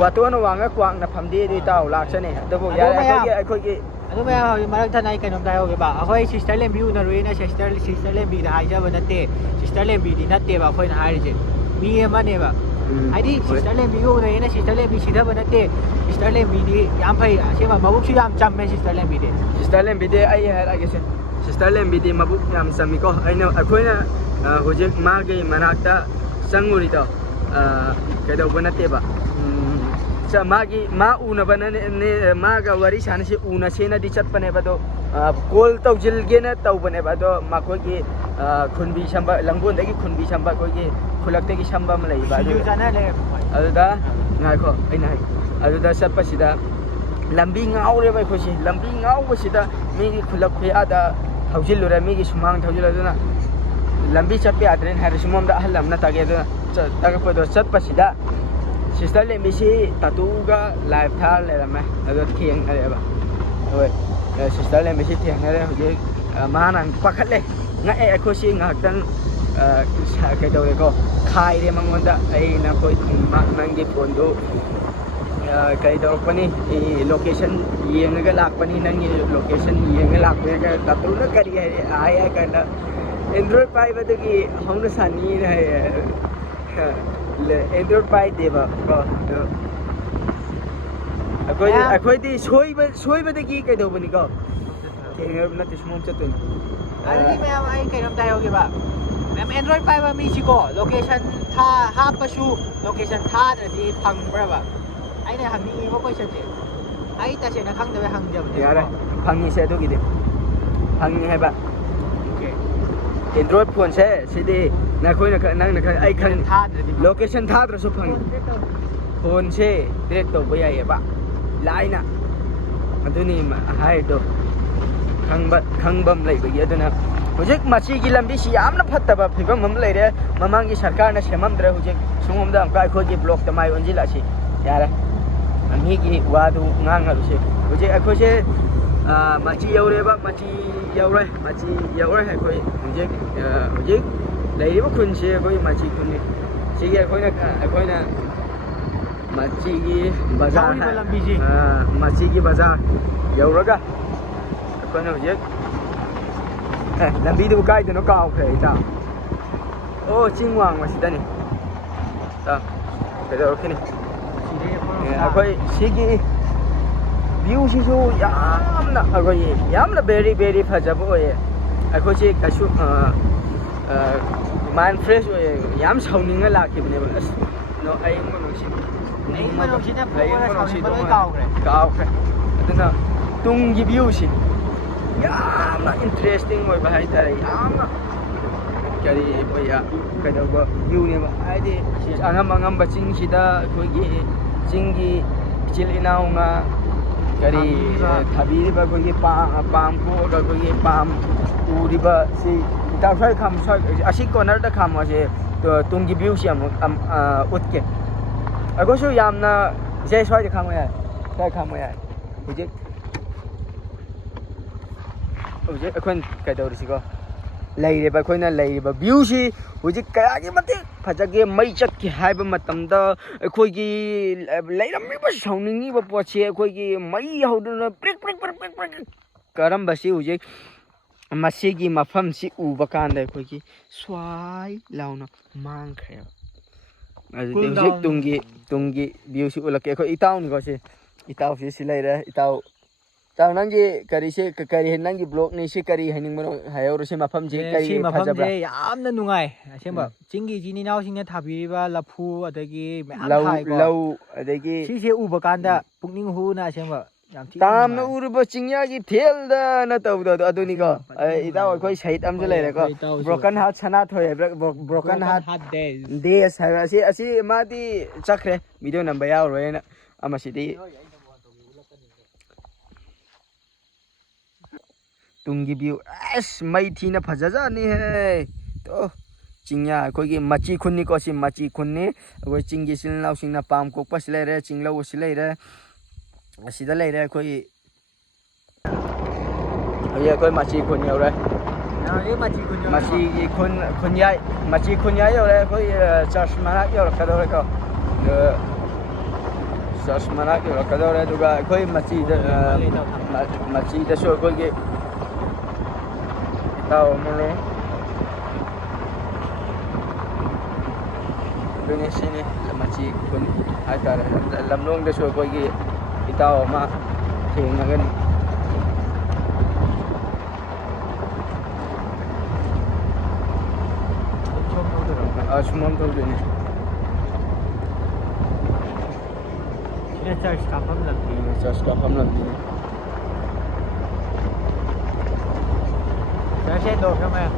ꯋꯥꯇꯣꯟꯅ ꯋꯥꯡꯉ ꯀ꯭ꯋꯥꯛꯅ ꯐꯝꯗꯦ ꯑꯗꯨ ꯏꯇꯥꯎ ꯂꯥꯛꯆꯅꯤ ꯑꯗꯨꯕꯨ ꯌꯥꯔꯦ ꯑꯩꯈꯣꯏꯒꯤ ꯑꯗꯨ ꯃꯌꯥꯝ ꯍꯧꯖꯤꯛ ꯃꯔꯛ ꯊꯠꯅ ꯑꯩ ꯀꯩꯅꯣꯝꯇ ꯍꯥꯏꯍꯧꯒꯦꯕ ꯑꯩꯈꯣꯏ ꯁꯤꯁꯇꯔ ꯂꯦꯝꯕꯤ ꯎꯅꯔꯨꯏꯅ ꯁꯤꯁꯇꯔ ꯂꯦꯝꯕꯤꯗ ꯍꯥꯏꯖꯕ ꯅꯠꯇꯦ ꯁꯤꯁꯇꯔ ꯂꯦꯝꯕꯤꯗꯤ ꯅꯠꯇꯦꯕ ꯑꯩꯈꯣꯏꯅ ꯍꯥꯏꯔꯤꯁꯦ ꯃꯤ ꯑꯃꯅꯦꯕ ꯍꯥꯏꯗꯤ ꯁꯤꯁꯇꯔ ꯂꯦꯝꯕꯤꯒ ꯎꯅꯔꯤꯅ ꯁꯤꯁꯇꯔ ꯂꯦꯝꯕꯤ ꯁꯤꯊꯕ ꯅꯠꯇꯦ ꯁꯤꯁꯇꯔ ꯂꯦꯝꯕꯤꯗꯤ ꯌꯥꯝ ꯐꯩ ꯑꯁꯦꯡꯕ ꯃꯕꯨꯛꯁꯨ ꯌꯥꯝ ꯆꯝꯃꯦ ꯁꯤꯁꯇꯔ ꯂꯦꯝꯕꯤꯗꯤ ꯑꯩ ꯍꯥꯏꯔꯛꯑꯒꯦꯁꯦ ꯁꯤꯁꯇꯔ ꯂꯦꯝꯕꯤꯗꯤ ꯃꯕꯨꯛ ꯌꯥꯝ ꯆꯝꯃꯤꯀꯣ ꯑꯩꯈꯣꯏꯅ ꯍꯧꯖꯤꯛ ꯃꯥꯒꯤ ꯃꯅꯥꯛꯇ ꯆꯪꯉꯨꯔꯤꯗꯣ ꯀꯩꯗꯧꯕ ꯅꯠꯇꯦꯕ ꯃꯥ ꯎꯅꯕꯅꯅꯦ ꯃꯥꯒ ꯋꯥꯔꯤ ꯁꯥꯟꯅꯁꯤ ꯎꯅꯁꯦꯅꯗꯤ ꯆꯠꯄꯅꯦꯕ ꯑꯗꯣ ꯀꯣꯜ ꯇꯧꯁꯤꯜꯒꯦꯅ ꯇꯧꯕꯅꯦꯕ ꯑꯗꯣ ꯃꯈꯣꯏꯒꯤ ꯈꯨꯟꯕꯤ ꯁꯝꯕ ꯂꯪꯒꯣꯜꯗꯒꯤ ꯈꯨꯟꯕꯤ ꯁꯝꯕ ꯑꯩꯈꯣꯏꯒꯤ ꯈꯨꯜꯂꯛꯇꯒꯤ ꯁꯝꯕ ꯑꯃ ꯂꯩꯕ ꯑꯗꯨꯗ ꯉꯥꯏꯈꯣ ꯑꯩꯅ ꯑꯗꯨꯗ ꯆꯠꯄꯁꯤꯗ ꯂꯝꯕꯤ ꯉꯥꯎꯔꯦꯕ ꯑꯩꯈꯣꯏꯁꯤ ꯂꯝꯕꯤ ꯉꯥꯎꯕꯁꯤꯗ ꯃꯤꯒꯤ ꯈꯨꯜꯂꯛ ꯈꯨꯌꯥꯗ ꯊꯧꯖꯤꯜꯂꯨꯔꯦ ꯃꯤꯒꯤ ꯁꯨꯃꯥꯡ ꯊꯧꯖꯤꯜꯂꯗꯨꯅ lambi chatpe adren harismom da halam na tage da taga podo chat pasida sister le misi tatu ga live thar le rame ado thieng ale ba oi sister le misi thieng ale hoje manan pakhat le nga e ko si nga tang kai do le ko khai re mangonda ai na koi mangi phone do kai do pani location yenga lak pani nangi location yenga lak ga tatu na kari ai ai kana Android pai badagi hongna sani na Android pai deba ko akoi di soi badagi kai do bani ko kenga na tismom chatun Ali ma'am ay kay nam tayo ba ma'am Android pai ba mi si ko location tha ha pa su location tha da di phang bra ba ai ne hang ni mo ko sa je ai ta se na khang da hang jam yara phangi se do gide phangi hai ba Android phone se sidi na khoi na nang na ai khang location tha dra so phangi phone se direct to ba yai ba lai na aduni ma hai do khang bam lai ba ya duna hujik machi gi lambi si yamna phatta ba phibam mam lai re mamang gi sarkar na semam dra hujik sungom da am kai khoi gi block ta mai onji la si yara ami gi wa du ngang ngaru se hujik ai khoi se machi yaure ba machi yaure hai khoi hujik lai ba khun se khoi machi khun ni si gi khoi na machi gi bazar machi gi bazar yauraga khoi na hujik lambi du kai du no kaw khre ta o chingwang ma sidani ta kedo kini akoi sigi view si so yamna very very phajabo ye akoi si kasu mind fresh oye yam sauninga lakibne bas no ai mo si na pho si na kaw khre aduna tung gi view si yamna interesting oi ba hai tare yamna kari baya kada ba view ne ba ai de angam ba ching sida khoi gi ching gi chil inau nga kari thabi ba khoi gi pam ko ga khoi gi pam uri ba si ta sai kham sai asi corner da kham ase tung gi view si am ut ke ago su yamna je sai de kham ya sai kham ya hujik hujik akon kai dau si ko lai re ba khoi na lai ba view si hujik kaya gi mate phajage mai chat ki haiba matam da khoi gi lairam mi ba sauningi ba poche khoi gi mai hauduna prik karam ba si hujik masi gi mafam si uba kan da khoi gi swai launa mang khre adu hujik tungi view si ulake khoi itaw ni ko si itaw si lai ra itaw taw nangi kari se kari nangi blog ni se kari haning mo hayo se mafam je kari si mafam je yamna nungai asema chingi jini naw sing na thabi ba lafu adagi ma'am thai ko lau adagi si se uba kan da pukning hu na asema yam thi tam na urba chingya gi thel da na taw da aduni ko ida khoi sait am je lai ra ko broken heart sana thoy broken heart days asi ma di chakre video number ya ro na amasi di tungi view as mai thina phajaja ni he to chingya khoi gi machi khunni ko si machi khunni agoi chingi sil naw sing na pam ko pas le re chinglo si le re asida le re khoi ye khoi machi khun yo re na machi gi khun yai yo re khoi church mara yo ka do re ko church mara yo ka do re duga khoi machi da so khoi gi tao mulu dunia sini machi kun agar lamlong da so ko gi itaw ma thing ngagan sumam to deni sina church ka pham lam sẽ đồ không em?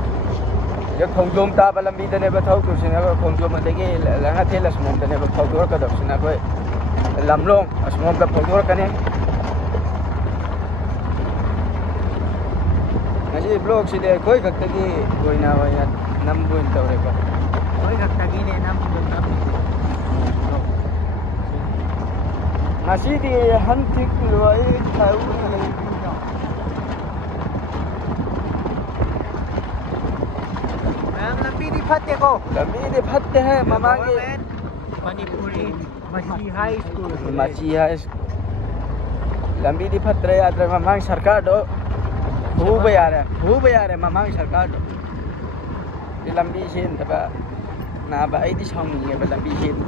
Giờ không dùng ta và làm gì đây bắt thâu tụi xin nó không dùng mà đây cái là ngắt thế là smom đây bắt thâu tụi cái đó xin nó coi làm luôn smom cái thâu tụi cái này ngay blog xin để coi cái gì coi nào vậy ꯅꯝꯕ ꯑꯣꯏꯅ ꯇꯧꯔꯦꯀꯣ ꯍꯣꯏ ꯈꯛꯇꯒꯤꯅꯦ ꯅꯝꯃꯤꯁꯦ ꯉꯁꯤꯗꯤ ꯍꯟꯇꯤꯛ ꯂꯣꯏ ꯃꯌꯥꯝ ꯂꯝꯕꯤꯗꯤ ꯐꯠꯇꯦꯀꯣ ꯂꯝꯕꯤꯗꯤ ꯐꯠꯇꯦ ꯍꯦ ꯃꯃꯥꯡꯒꯤ ꯃꯅꯤꯄꯨꯔꯤ ꯃꯁꯤ ꯍꯥꯏ ꯁ꯭ꯀꯨꯜ ꯃꯆꯤ ꯍꯥꯏ ꯂꯝꯕꯤꯗꯤ ꯐꯠꯇ꯭ꯔꯦ ꯌꯥꯗ꯭ꯔꯦ ꯃꯃꯥꯡ ꯁꯔꯀꯥꯔꯗꯣ ꯍꯨꯕ ꯌꯥꯔꯦ ꯃꯃꯥꯡ ꯁꯔꯀꯥꯔꯗꯣ ꯂꯝꯕꯤ ꯁꯦꯝꯗꯕ ꯅꯥꯕ ꯑꯩꯗꯤ ꯁꯥꯎꯅꯤꯡꯉꯦꯕ ꯂꯝꯕꯤ ꯁꯦꯝꯕ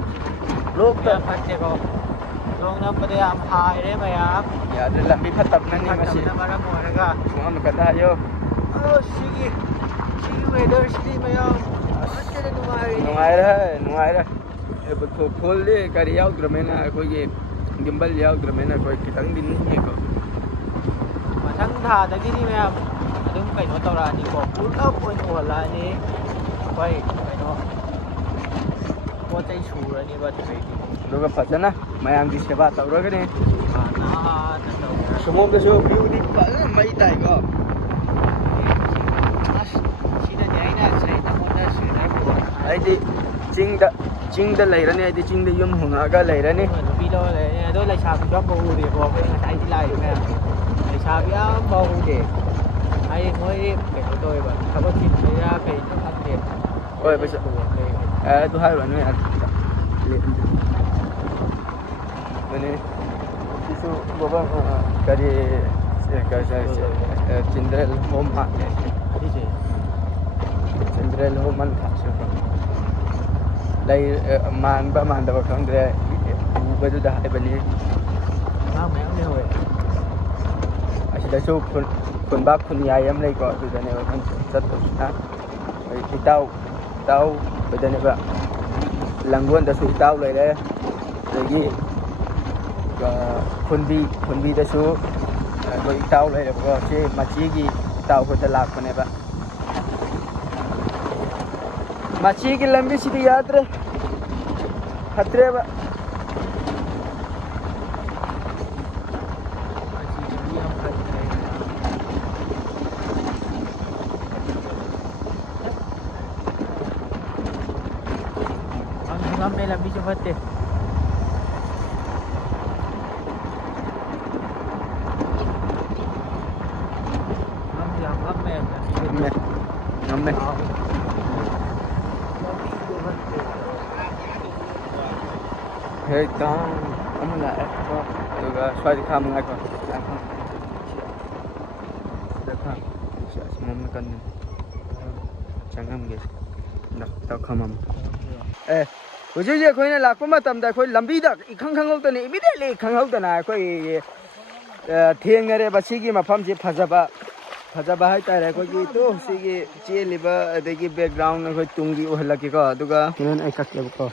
ꯌꯥꯝ ꯐꯠꯇꯦꯀꯣ ꯅꯣꯡ ꯅꯝꯕꯗ ꯌꯥꯝ ꯍꯥꯏꯔꯦ ꯃꯌꯥꯝ ꯌꯥꯗ꯭ꯔꯦ ꯂꯝꯕꯤ ꯐꯠꯇꯕꯅꯅꯤ ꯃꯁꯤ ꯐꯠꯇꯕꯅ ꯃꯔꯝ ꯑꯣꯏꯔꯒ ꯑꯃꯈꯛꯇ ꯍꯥꯏꯌꯣ ꯁꯤꯒꯤ ꯋꯦꯗꯔꯁꯤꯗꯤ ꯃꯌꯥꯝ ꯐꯠꯇꯦꯗ ꯅꯨꯡꯉꯥꯏꯔꯦ ꯐꯨꯜꯗꯤ ꯀꯔꯤ ꯌꯥꯎꯗ꯭ꯔꯃꯦꯅ ꯑꯩꯈꯣꯏꯒꯤ ꯒꯤꯝꯕꯜ ꯌꯥꯎꯗ꯭ꯔꯃꯦꯅ ꯑꯩꯈꯣꯏ ꯈꯤꯇꯪꯗꯤ ꯅꯤꯡꯉꯦꯀꯣ ꯃꯊꯪ ꯊꯥꯗꯒꯤꯗꯤ ꯃꯌꯥꯝ ꯑꯗꯨꯝ ꯀꯩꯅꯣ ꯇꯧꯔꯛꯑꯅꯤꯀꯣ ꯄꯨꯂꯞ ꯑꯣꯏꯅ ꯑꯣꯜꯂꯛꯑꯅꯤ ꯑꯩꯈꯣꯏ ꯀꯩꯅꯣ ꯄꯣꯠ ꯆꯩ ꯁꯨꯔꯅꯤꯕ ꯑꯗꯨꯗꯩꯗꯤ ꯑꯗꯨꯒ ꯐꯖꯅ ꯃꯌꯥꯝꯒꯤ ꯁꯦꯕꯥ ꯇꯧꯔꯒꯅꯤ ꯅꯥꯟꯅ ꯇꯧꯔꯒ ꯁꯣꯃꯣꯝꯗꯁꯨ ꯚ꯭ꯌꯨꯗꯤ ꯐꯖꯅ ꯃꯩ ꯇꯥꯏꯀꯣ ꯑꯁ ꯁꯤꯗꯗꯤ ꯑꯩꯅ ꯉꯁꯥꯏ ꯅꯉꯣꯟꯗ ꯑꯩꯗꯤ ꯆꯤꯡꯗ ꯂꯩꯔꯅꯤ ꯑꯩꯗꯤ ꯆꯤꯡꯗ ꯌꯨꯝ ꯍꯣꯡꯉꯛꯑꯒ ꯂꯩꯔꯅꯤ ꯅꯨꯄꯤ ꯂꯧꯔ ꯂꯩꯔꯅꯤ ꯑꯗꯣ ꯂꯩꯁꯥꯕꯤꯁꯨ ꯑꯝꯐꯥꯎ ꯎꯗꯦꯀꯣ ꯑꯩꯈꯣꯏ ꯉꯁꯥꯏꯗꯤ ꯂꯥꯛꯏ ꯃꯌꯥꯝꯁꯦ ꯂꯩꯁꯥꯕꯤ ꯑꯝꯐꯥꯎ ꯎꯗꯦ ꯍꯥꯏꯗꯤ ꯃꯣꯏꯗꯤ ꯀꯩꯅꯣ ꯇꯧꯋꯦꯕ ꯊꯕꯛ ꯆꯤꯟꯕꯩꯔꯥ ꯀꯩꯅꯣ ꯈꯪꯗꯦ ꯍꯣꯏ ꯄꯩꯁꯥ ꯑꯗꯨ ꯍꯥꯏꯔꯨꯔꯅꯨ ꯌꯥꯔꯦ ꯑꯗꯨꯅꯤ ꯁꯤꯁꯨ ꯀꯔꯤ ꯆꯤꯜꯗ꯭ꯔꯦꯟ ꯍꯣꯝ ꯆꯤꯜꯗ꯭ꯔꯦꯟ ꯍꯣꯝ ꯂꯩ ꯃꯥꯟꯕ ꯃꯥꯟꯗꯕ ꯈꯪꯗ꯭ꯔꯦ ꯎꯕꯗꯨꯗ ꯍꯥꯏꯕꯅꯤ ꯑꯉꯥꯡ ꯃꯌꯥꯝ ꯂꯩꯍꯧꯋꯦ ꯑꯁꯤꯗꯁꯨ ꯈꯨꯟꯕꯥꯛ ꯈꯨꯟꯌꯥꯏ ꯑꯃ ꯂꯩꯀꯣ ꯑꯗꯨꯗꯅꯦꯕ ꯑꯩꯈꯣꯏꯅ ꯆꯠꯇꯣꯏꯁꯤꯅ ꯑꯩꯈꯣꯏ ꯏꯇꯥꯎ ꯑꯩꯈꯣꯏꯗꯅꯦꯕ ꯂꯥꯡꯒꯣꯜꯗꯁꯨ ꯏꯇꯥꯎ ꯂꯩꯔꯦ ꯑꯗꯒꯤ ꯈꯨꯟꯕꯤꯗꯁꯨ ꯑꯩꯈꯣই ꯏꯇꯥꯎ ꯂꯩꯔꯦꯕꯀꯣ ꯁꯤ ꯃꯆꯤꯒꯤ ꯏꯇꯥꯎ ꯈꯣꯏꯗ ꯂꯥꯛꯄꯅꯦꯕ ꯃꯆꯤꯒꯤ ꯂꯝꯕꯤꯁꯤꯗꯤ ꯌꯥꯗ꯭ꯔꯦ ꯐꯠꯇ꯭ꯔꯦꯕ ꯌꯥꯝ ꯐꯠꯇ꯭ꯔꯦ ꯉꯝꯃꯦ ꯂꯝꯕꯤꯁꯨ ꯐꯠꯇꯦ ꯌꯥꯝ ꯉꯝꯃꯦ ꯉꯝꯃꯦ ꯍꯦꯛ ꯇꯥꯡ ꯑꯃ ꯂꯥꯛꯑꯦ ꯑꯗꯨꯒ ꯁ꯭ꯋꯥꯏꯗ ꯈꯥꯝꯃꯨ ꯉꯥꯏꯈꯣ ꯁꯤꯗ ꯈꯥꯝ ꯑꯁꯣꯝ ꯅꯥꯀꯟꯗꯅꯤ ꯆꯪꯉꯝꯒꯦ ꯈꯝꯃꯝꯃꯨ ꯍꯧꯖꯤꯛ ꯑꯩꯈꯣꯏꯅ ꯂꯥꯛꯄ ꯃꯇꯝꯗ ꯑꯩꯈꯣꯏ ꯂꯝꯕꯤꯗ ꯏꯈꯪ ꯈꯪꯍꯧꯗꯅ ꯏꯃꯤꯗꯦꯠꯂꯤ ꯈꯪꯍꯧꯗꯅ ꯑꯩꯈꯣꯏ ꯊꯦꯡꯅꯔꯦꯕ ꯁꯤꯒꯤ ꯃꯐꯝꯁꯤ ꯐꯖꯕ ꯍꯥꯏꯇꯥꯔꯦ ꯑꯩꯈꯣꯏꯒꯤ ꯁꯤꯒꯤ ꯆꯦꯜꯂꯤꯕ ꯑꯗꯒꯤ ꯕꯦꯛꯒ꯭ꯔꯥꯎꯟ ꯑꯩꯈꯣꯏ ꯇꯨꯡꯒꯤ ꯎꯍꯜꯂꯛꯀꯦꯀꯣ ꯑꯗꯨꯒ ꯍꯣꯔꯦꯟ ꯑꯩ ꯀꯛꯀꯦꯕꯀꯣ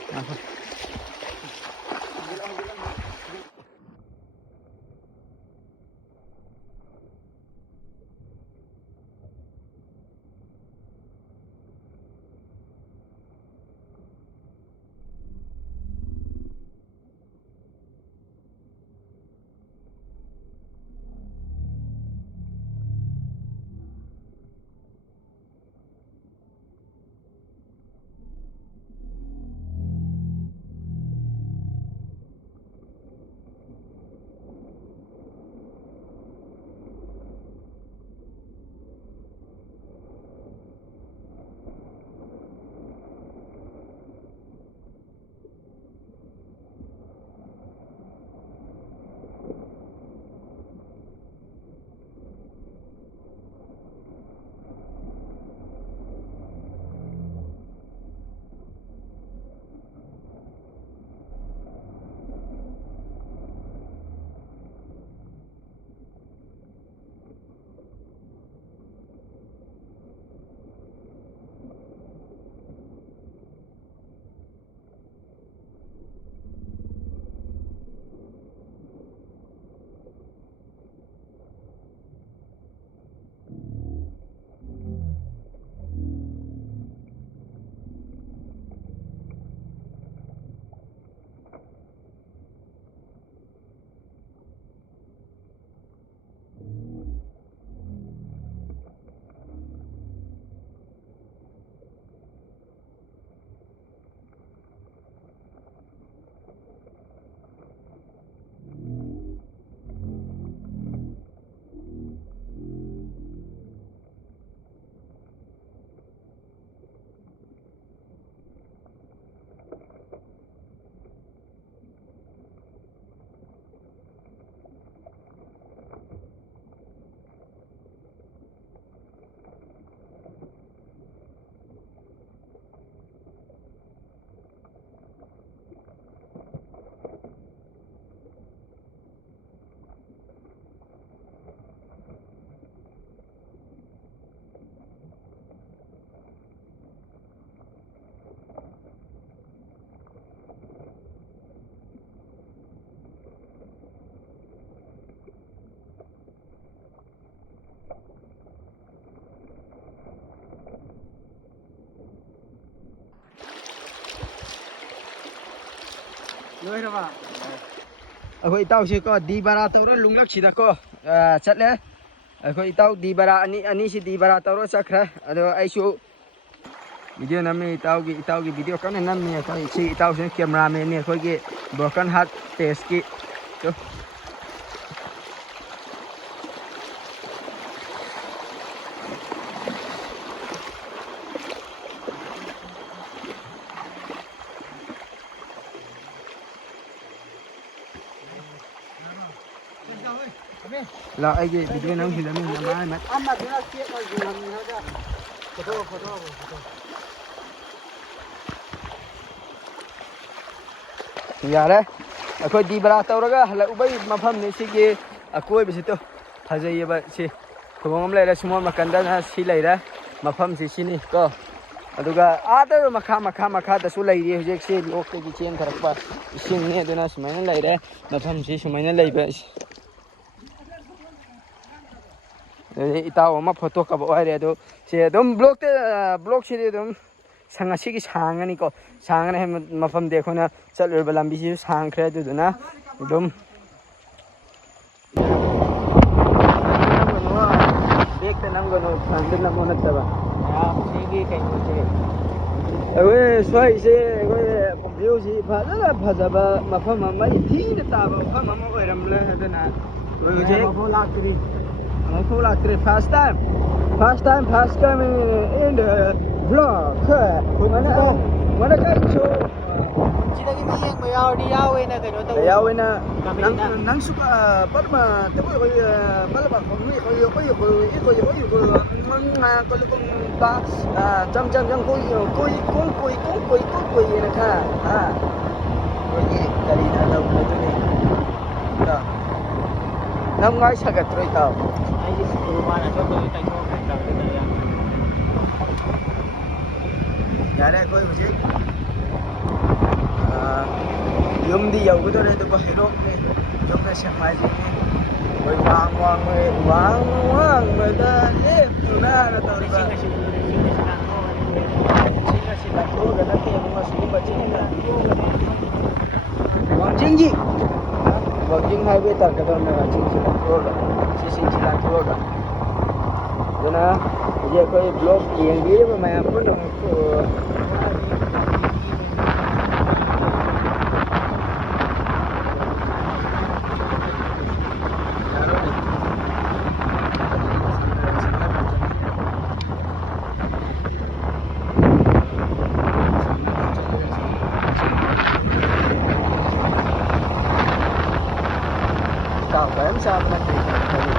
ꯂꯣꯏꯔꯕ ꯑꯩꯈꯣꯏ ꯏꯇꯥꯎꯁꯤ ꯀꯣ ꯗꯤ ꯕꯔꯥ ꯇꯧꯔ ꯂꯨꯡꯂꯛꯁꯤꯗ ꯀꯣ ꯆꯠꯂꯦ ꯑꯩꯈꯣꯏ ꯏꯇꯥꯎ ꯗꯤ ꯕꯔꯥ ꯑꯅꯤꯁꯤ ꯗꯤ ꯕꯔꯥ ꯇꯧꯔ ꯆꯠꯈ꯭ꯔꯦ ꯑꯗꯣ ꯑꯩꯁꯨ ꯚꯤꯗꯤꯑꯣ ꯅꯝꯃꯤ ꯏꯇꯥꯎꯒꯤ ꯚꯤꯗꯤꯑꯣ ꯀꯟꯅ ꯅꯝꯃꯤ ꯑꯩꯈꯣꯏ ꯁꯤ ꯏꯇꯥꯎꯁꯤꯅ ꯀꯦꯃꯦꯔꯥꯃꯦꯟꯅꯤ ꯑꯩꯈꯣꯏꯒꯤ ꯕ꯭ꯔꯣꯀꯟ ꯍꯥꯔꯠ ꯄꯦꯖꯀꯤ ꯂꯥꯛ ꯑꯩꯒꯤ ꯚꯤꯗꯤꯑꯣ ꯅꯝꯈꯤꯗꯕꯅꯤ ꯅꯃꯥꯏ ꯑꯃꯗꯨꯅ ꯆꯦꯛ ꯑꯣꯏꯒꯤ ꯉꯝꯅꯤꯉꯥꯏꯗ ꯐꯣꯇꯣ ꯌꯥꯔꯦ ꯑꯩꯈꯣꯏ ꯗꯤ ꯕꯔꯥ ꯇꯧꯔꯒ ꯍꯜꯂꯛꯎꯕꯒꯤ ꯃꯐꯝꯅꯤ ꯁꯤꯒꯤ ꯑꯀꯣꯏꯕꯁꯤꯗꯣ ꯐꯖꯩꯌꯦꯕ ꯁꯤ ꯈꯨꯕꯝ ꯑꯃ ꯂꯩꯔꯦ ꯁꯨꯃꯣꯟ ꯅꯥꯀꯟꯗꯅ ꯁꯤ ꯂꯩꯔꯦ ꯃꯐꯝꯁꯤ ꯁꯤꯅꯤ ꯀꯣ ꯑꯗꯨꯒ ꯑꯥꯗ ꯃꯈꯥꯗꯁꯨ ꯂꯩꯔꯤ ꯍꯧꯖꯤꯛꯁꯤ ꯂꯣꯛꯇꯒꯤ ꯆꯦꯟꯊꯔꯛꯄ ꯏꯁꯤꯡꯅꯤ ꯑꯗꯨꯅ ꯁꯨꯃꯥꯏꯅ ꯂꯩꯔꯦ ꯃꯐꯝꯁꯤ ꯁꯨꯃꯥꯏꯅ ꯂꯩꯕ ꯑꯗꯨꯗꯩ ꯏꯇꯥꯎ ꯑꯃ ꯐꯣꯇꯣ ꯀꯥꯞꯄꯛꯑꯣ ꯍꯥꯏꯔꯦ ꯑꯗꯣ ꯁꯤ ꯑꯗꯨꯝ ꯕ꯭ꯂꯣꯛꯁꯤꯗꯤ ꯑꯗꯨꯝ ꯉꯁꯤꯒꯤ ꯁꯥꯡꯉꯅꯤꯀꯣ ꯁꯥꯡꯉꯅꯤ ꯍꯥꯏꯕ ꯃꯐꯝꯗꯤ ꯑꯩꯈꯣꯏꯅ ꯆꯠꯂꯨꯔꯤꯕ ꯂꯝꯕꯤꯁꯤꯁꯨ ꯁꯥꯡꯈ꯭ꯔꯦ ꯑꯗꯨꯗꯨꯅ ꯑꯗꯨꯝ ꯕꯦꯛꯇ ꯅꯝꯒꯅꯨ ꯐ꯭ꯔꯟꯗ ꯅꯝꯃꯣ ꯅꯠꯇꯕ ꯁꯤꯒꯤ ꯀꯩꯅꯣꯁꯦ ꯑꯩꯈꯣꯏ ꯁ꯭ꯋꯥꯏꯁꯦ ꯑꯩꯈꯣꯏ ꯚ꯭ꯌꯨꯁꯤ ꯐꯖꯅ ꯐꯖꯕ ꯃꯐꯝ ꯑꯃ ꯊꯤꯅ ꯇꯥꯕ ꯃꯐꯝ ꯑꯃ ꯑꯣꯏꯔꯝꯂꯦ ꯑꯗꯨꯅ ꯍꯧꯖꯤꯛ ꯂꯥꯛꯇ꯭ꯔꯤ ꯑꯃꯨꯛꯐꯥꯎ ꯂꯥꯛꯇ꯭ꯔꯤ first time in the vlog wanna go to ꯁꯤꯗꯒꯤ ꯃꯤ ꯌꯦꯡꯕ ꯌꯥꯎꯔꯗꯤ ꯌꯥꯎꯋꯦꯅ ꯀꯩꯅꯣ ꯇꯧꯋꯦ ꯌꯥꯎꯋꯦꯅ ꯀꯃꯦꯟꯗ ꯅꯪꯁꯨ ꯄꯔꯃ ꯇꯕꯣꯏ ꯄꯔꯃ ꯈꯣꯡꯅꯤ ꯆꯝ ꯀꯣꯏꯅ ꯈ ꯑꯩꯈꯣꯏꯒꯤ ꯀꯔꯤꯅ ꯇꯧꯕꯗꯨꯅꯤ ꯅꯪ ꯉꯥꯏ ꯁꯥꯒꯠꯇ꯭ꯔꯣ ꯏꯇꯥꯎ ꯑꯩꯒꯤ ꯁ꯭ꯀꯨꯜ ꯃꯥꯅ ꯑꯇꯣꯞꯄꯗ ꯇꯩꯊꯣꯛꯈ꯭ꯔꯦ ꯌꯥꯔꯦ ꯑꯩꯈꯣꯏ ꯍꯧꯖꯤꯛ ꯌꯨꯝꯗꯤ ꯌꯧꯒꯗꯧꯔꯦ ꯑꯗꯨꯕꯨ ꯍꯩꯔꯣꯛꯅꯤ ꯌꯨꯝꯅ ꯁꯦꯛꯃꯥꯏꯖꯤꯡꯅꯤ ꯑꯩꯈꯣꯏ ꯋꯥꯡꯕꯗ ꯂꯦꯞꯇꯨꯅ ꯇꯧꯔꯤꯕ ꯆꯤꯡ ꯑꯁꯤ ꯂꯥꯟꯊꯣꯛꯑꯒ ꯅꯠꯇꯦ ꯑꯗꯨꯒ ꯁꯤꯒꯨꯝꯕ ꯋꯥꯡꯖꯤꯡꯒꯤ ꯋꯥꯡꯖꯤꯡ ꯍꯥꯏꯋꯦ ꯇꯥꯛꯀꯗꯧꯔꯤꯕ ꯆꯤꯡꯁꯤ ꯂꯥꯟꯊꯣꯛꯑꯒ ꯁꯤꯁꯤꯡꯁꯤ ꯂꯥꯟꯊꯣꯛꯑꯒ ꯑꯗꯨꯅ ꯍꯧꯖꯤꯛ ꯑꯩꯈꯣꯏ ꯕ꯭ꯂꯣꯛ ꯌꯦꯡꯕꯤꯔꯤꯕ ꯃꯌꯥꯝ ꯄꯨꯝꯅꯃꯛꯄꯨ Cào kém sao bên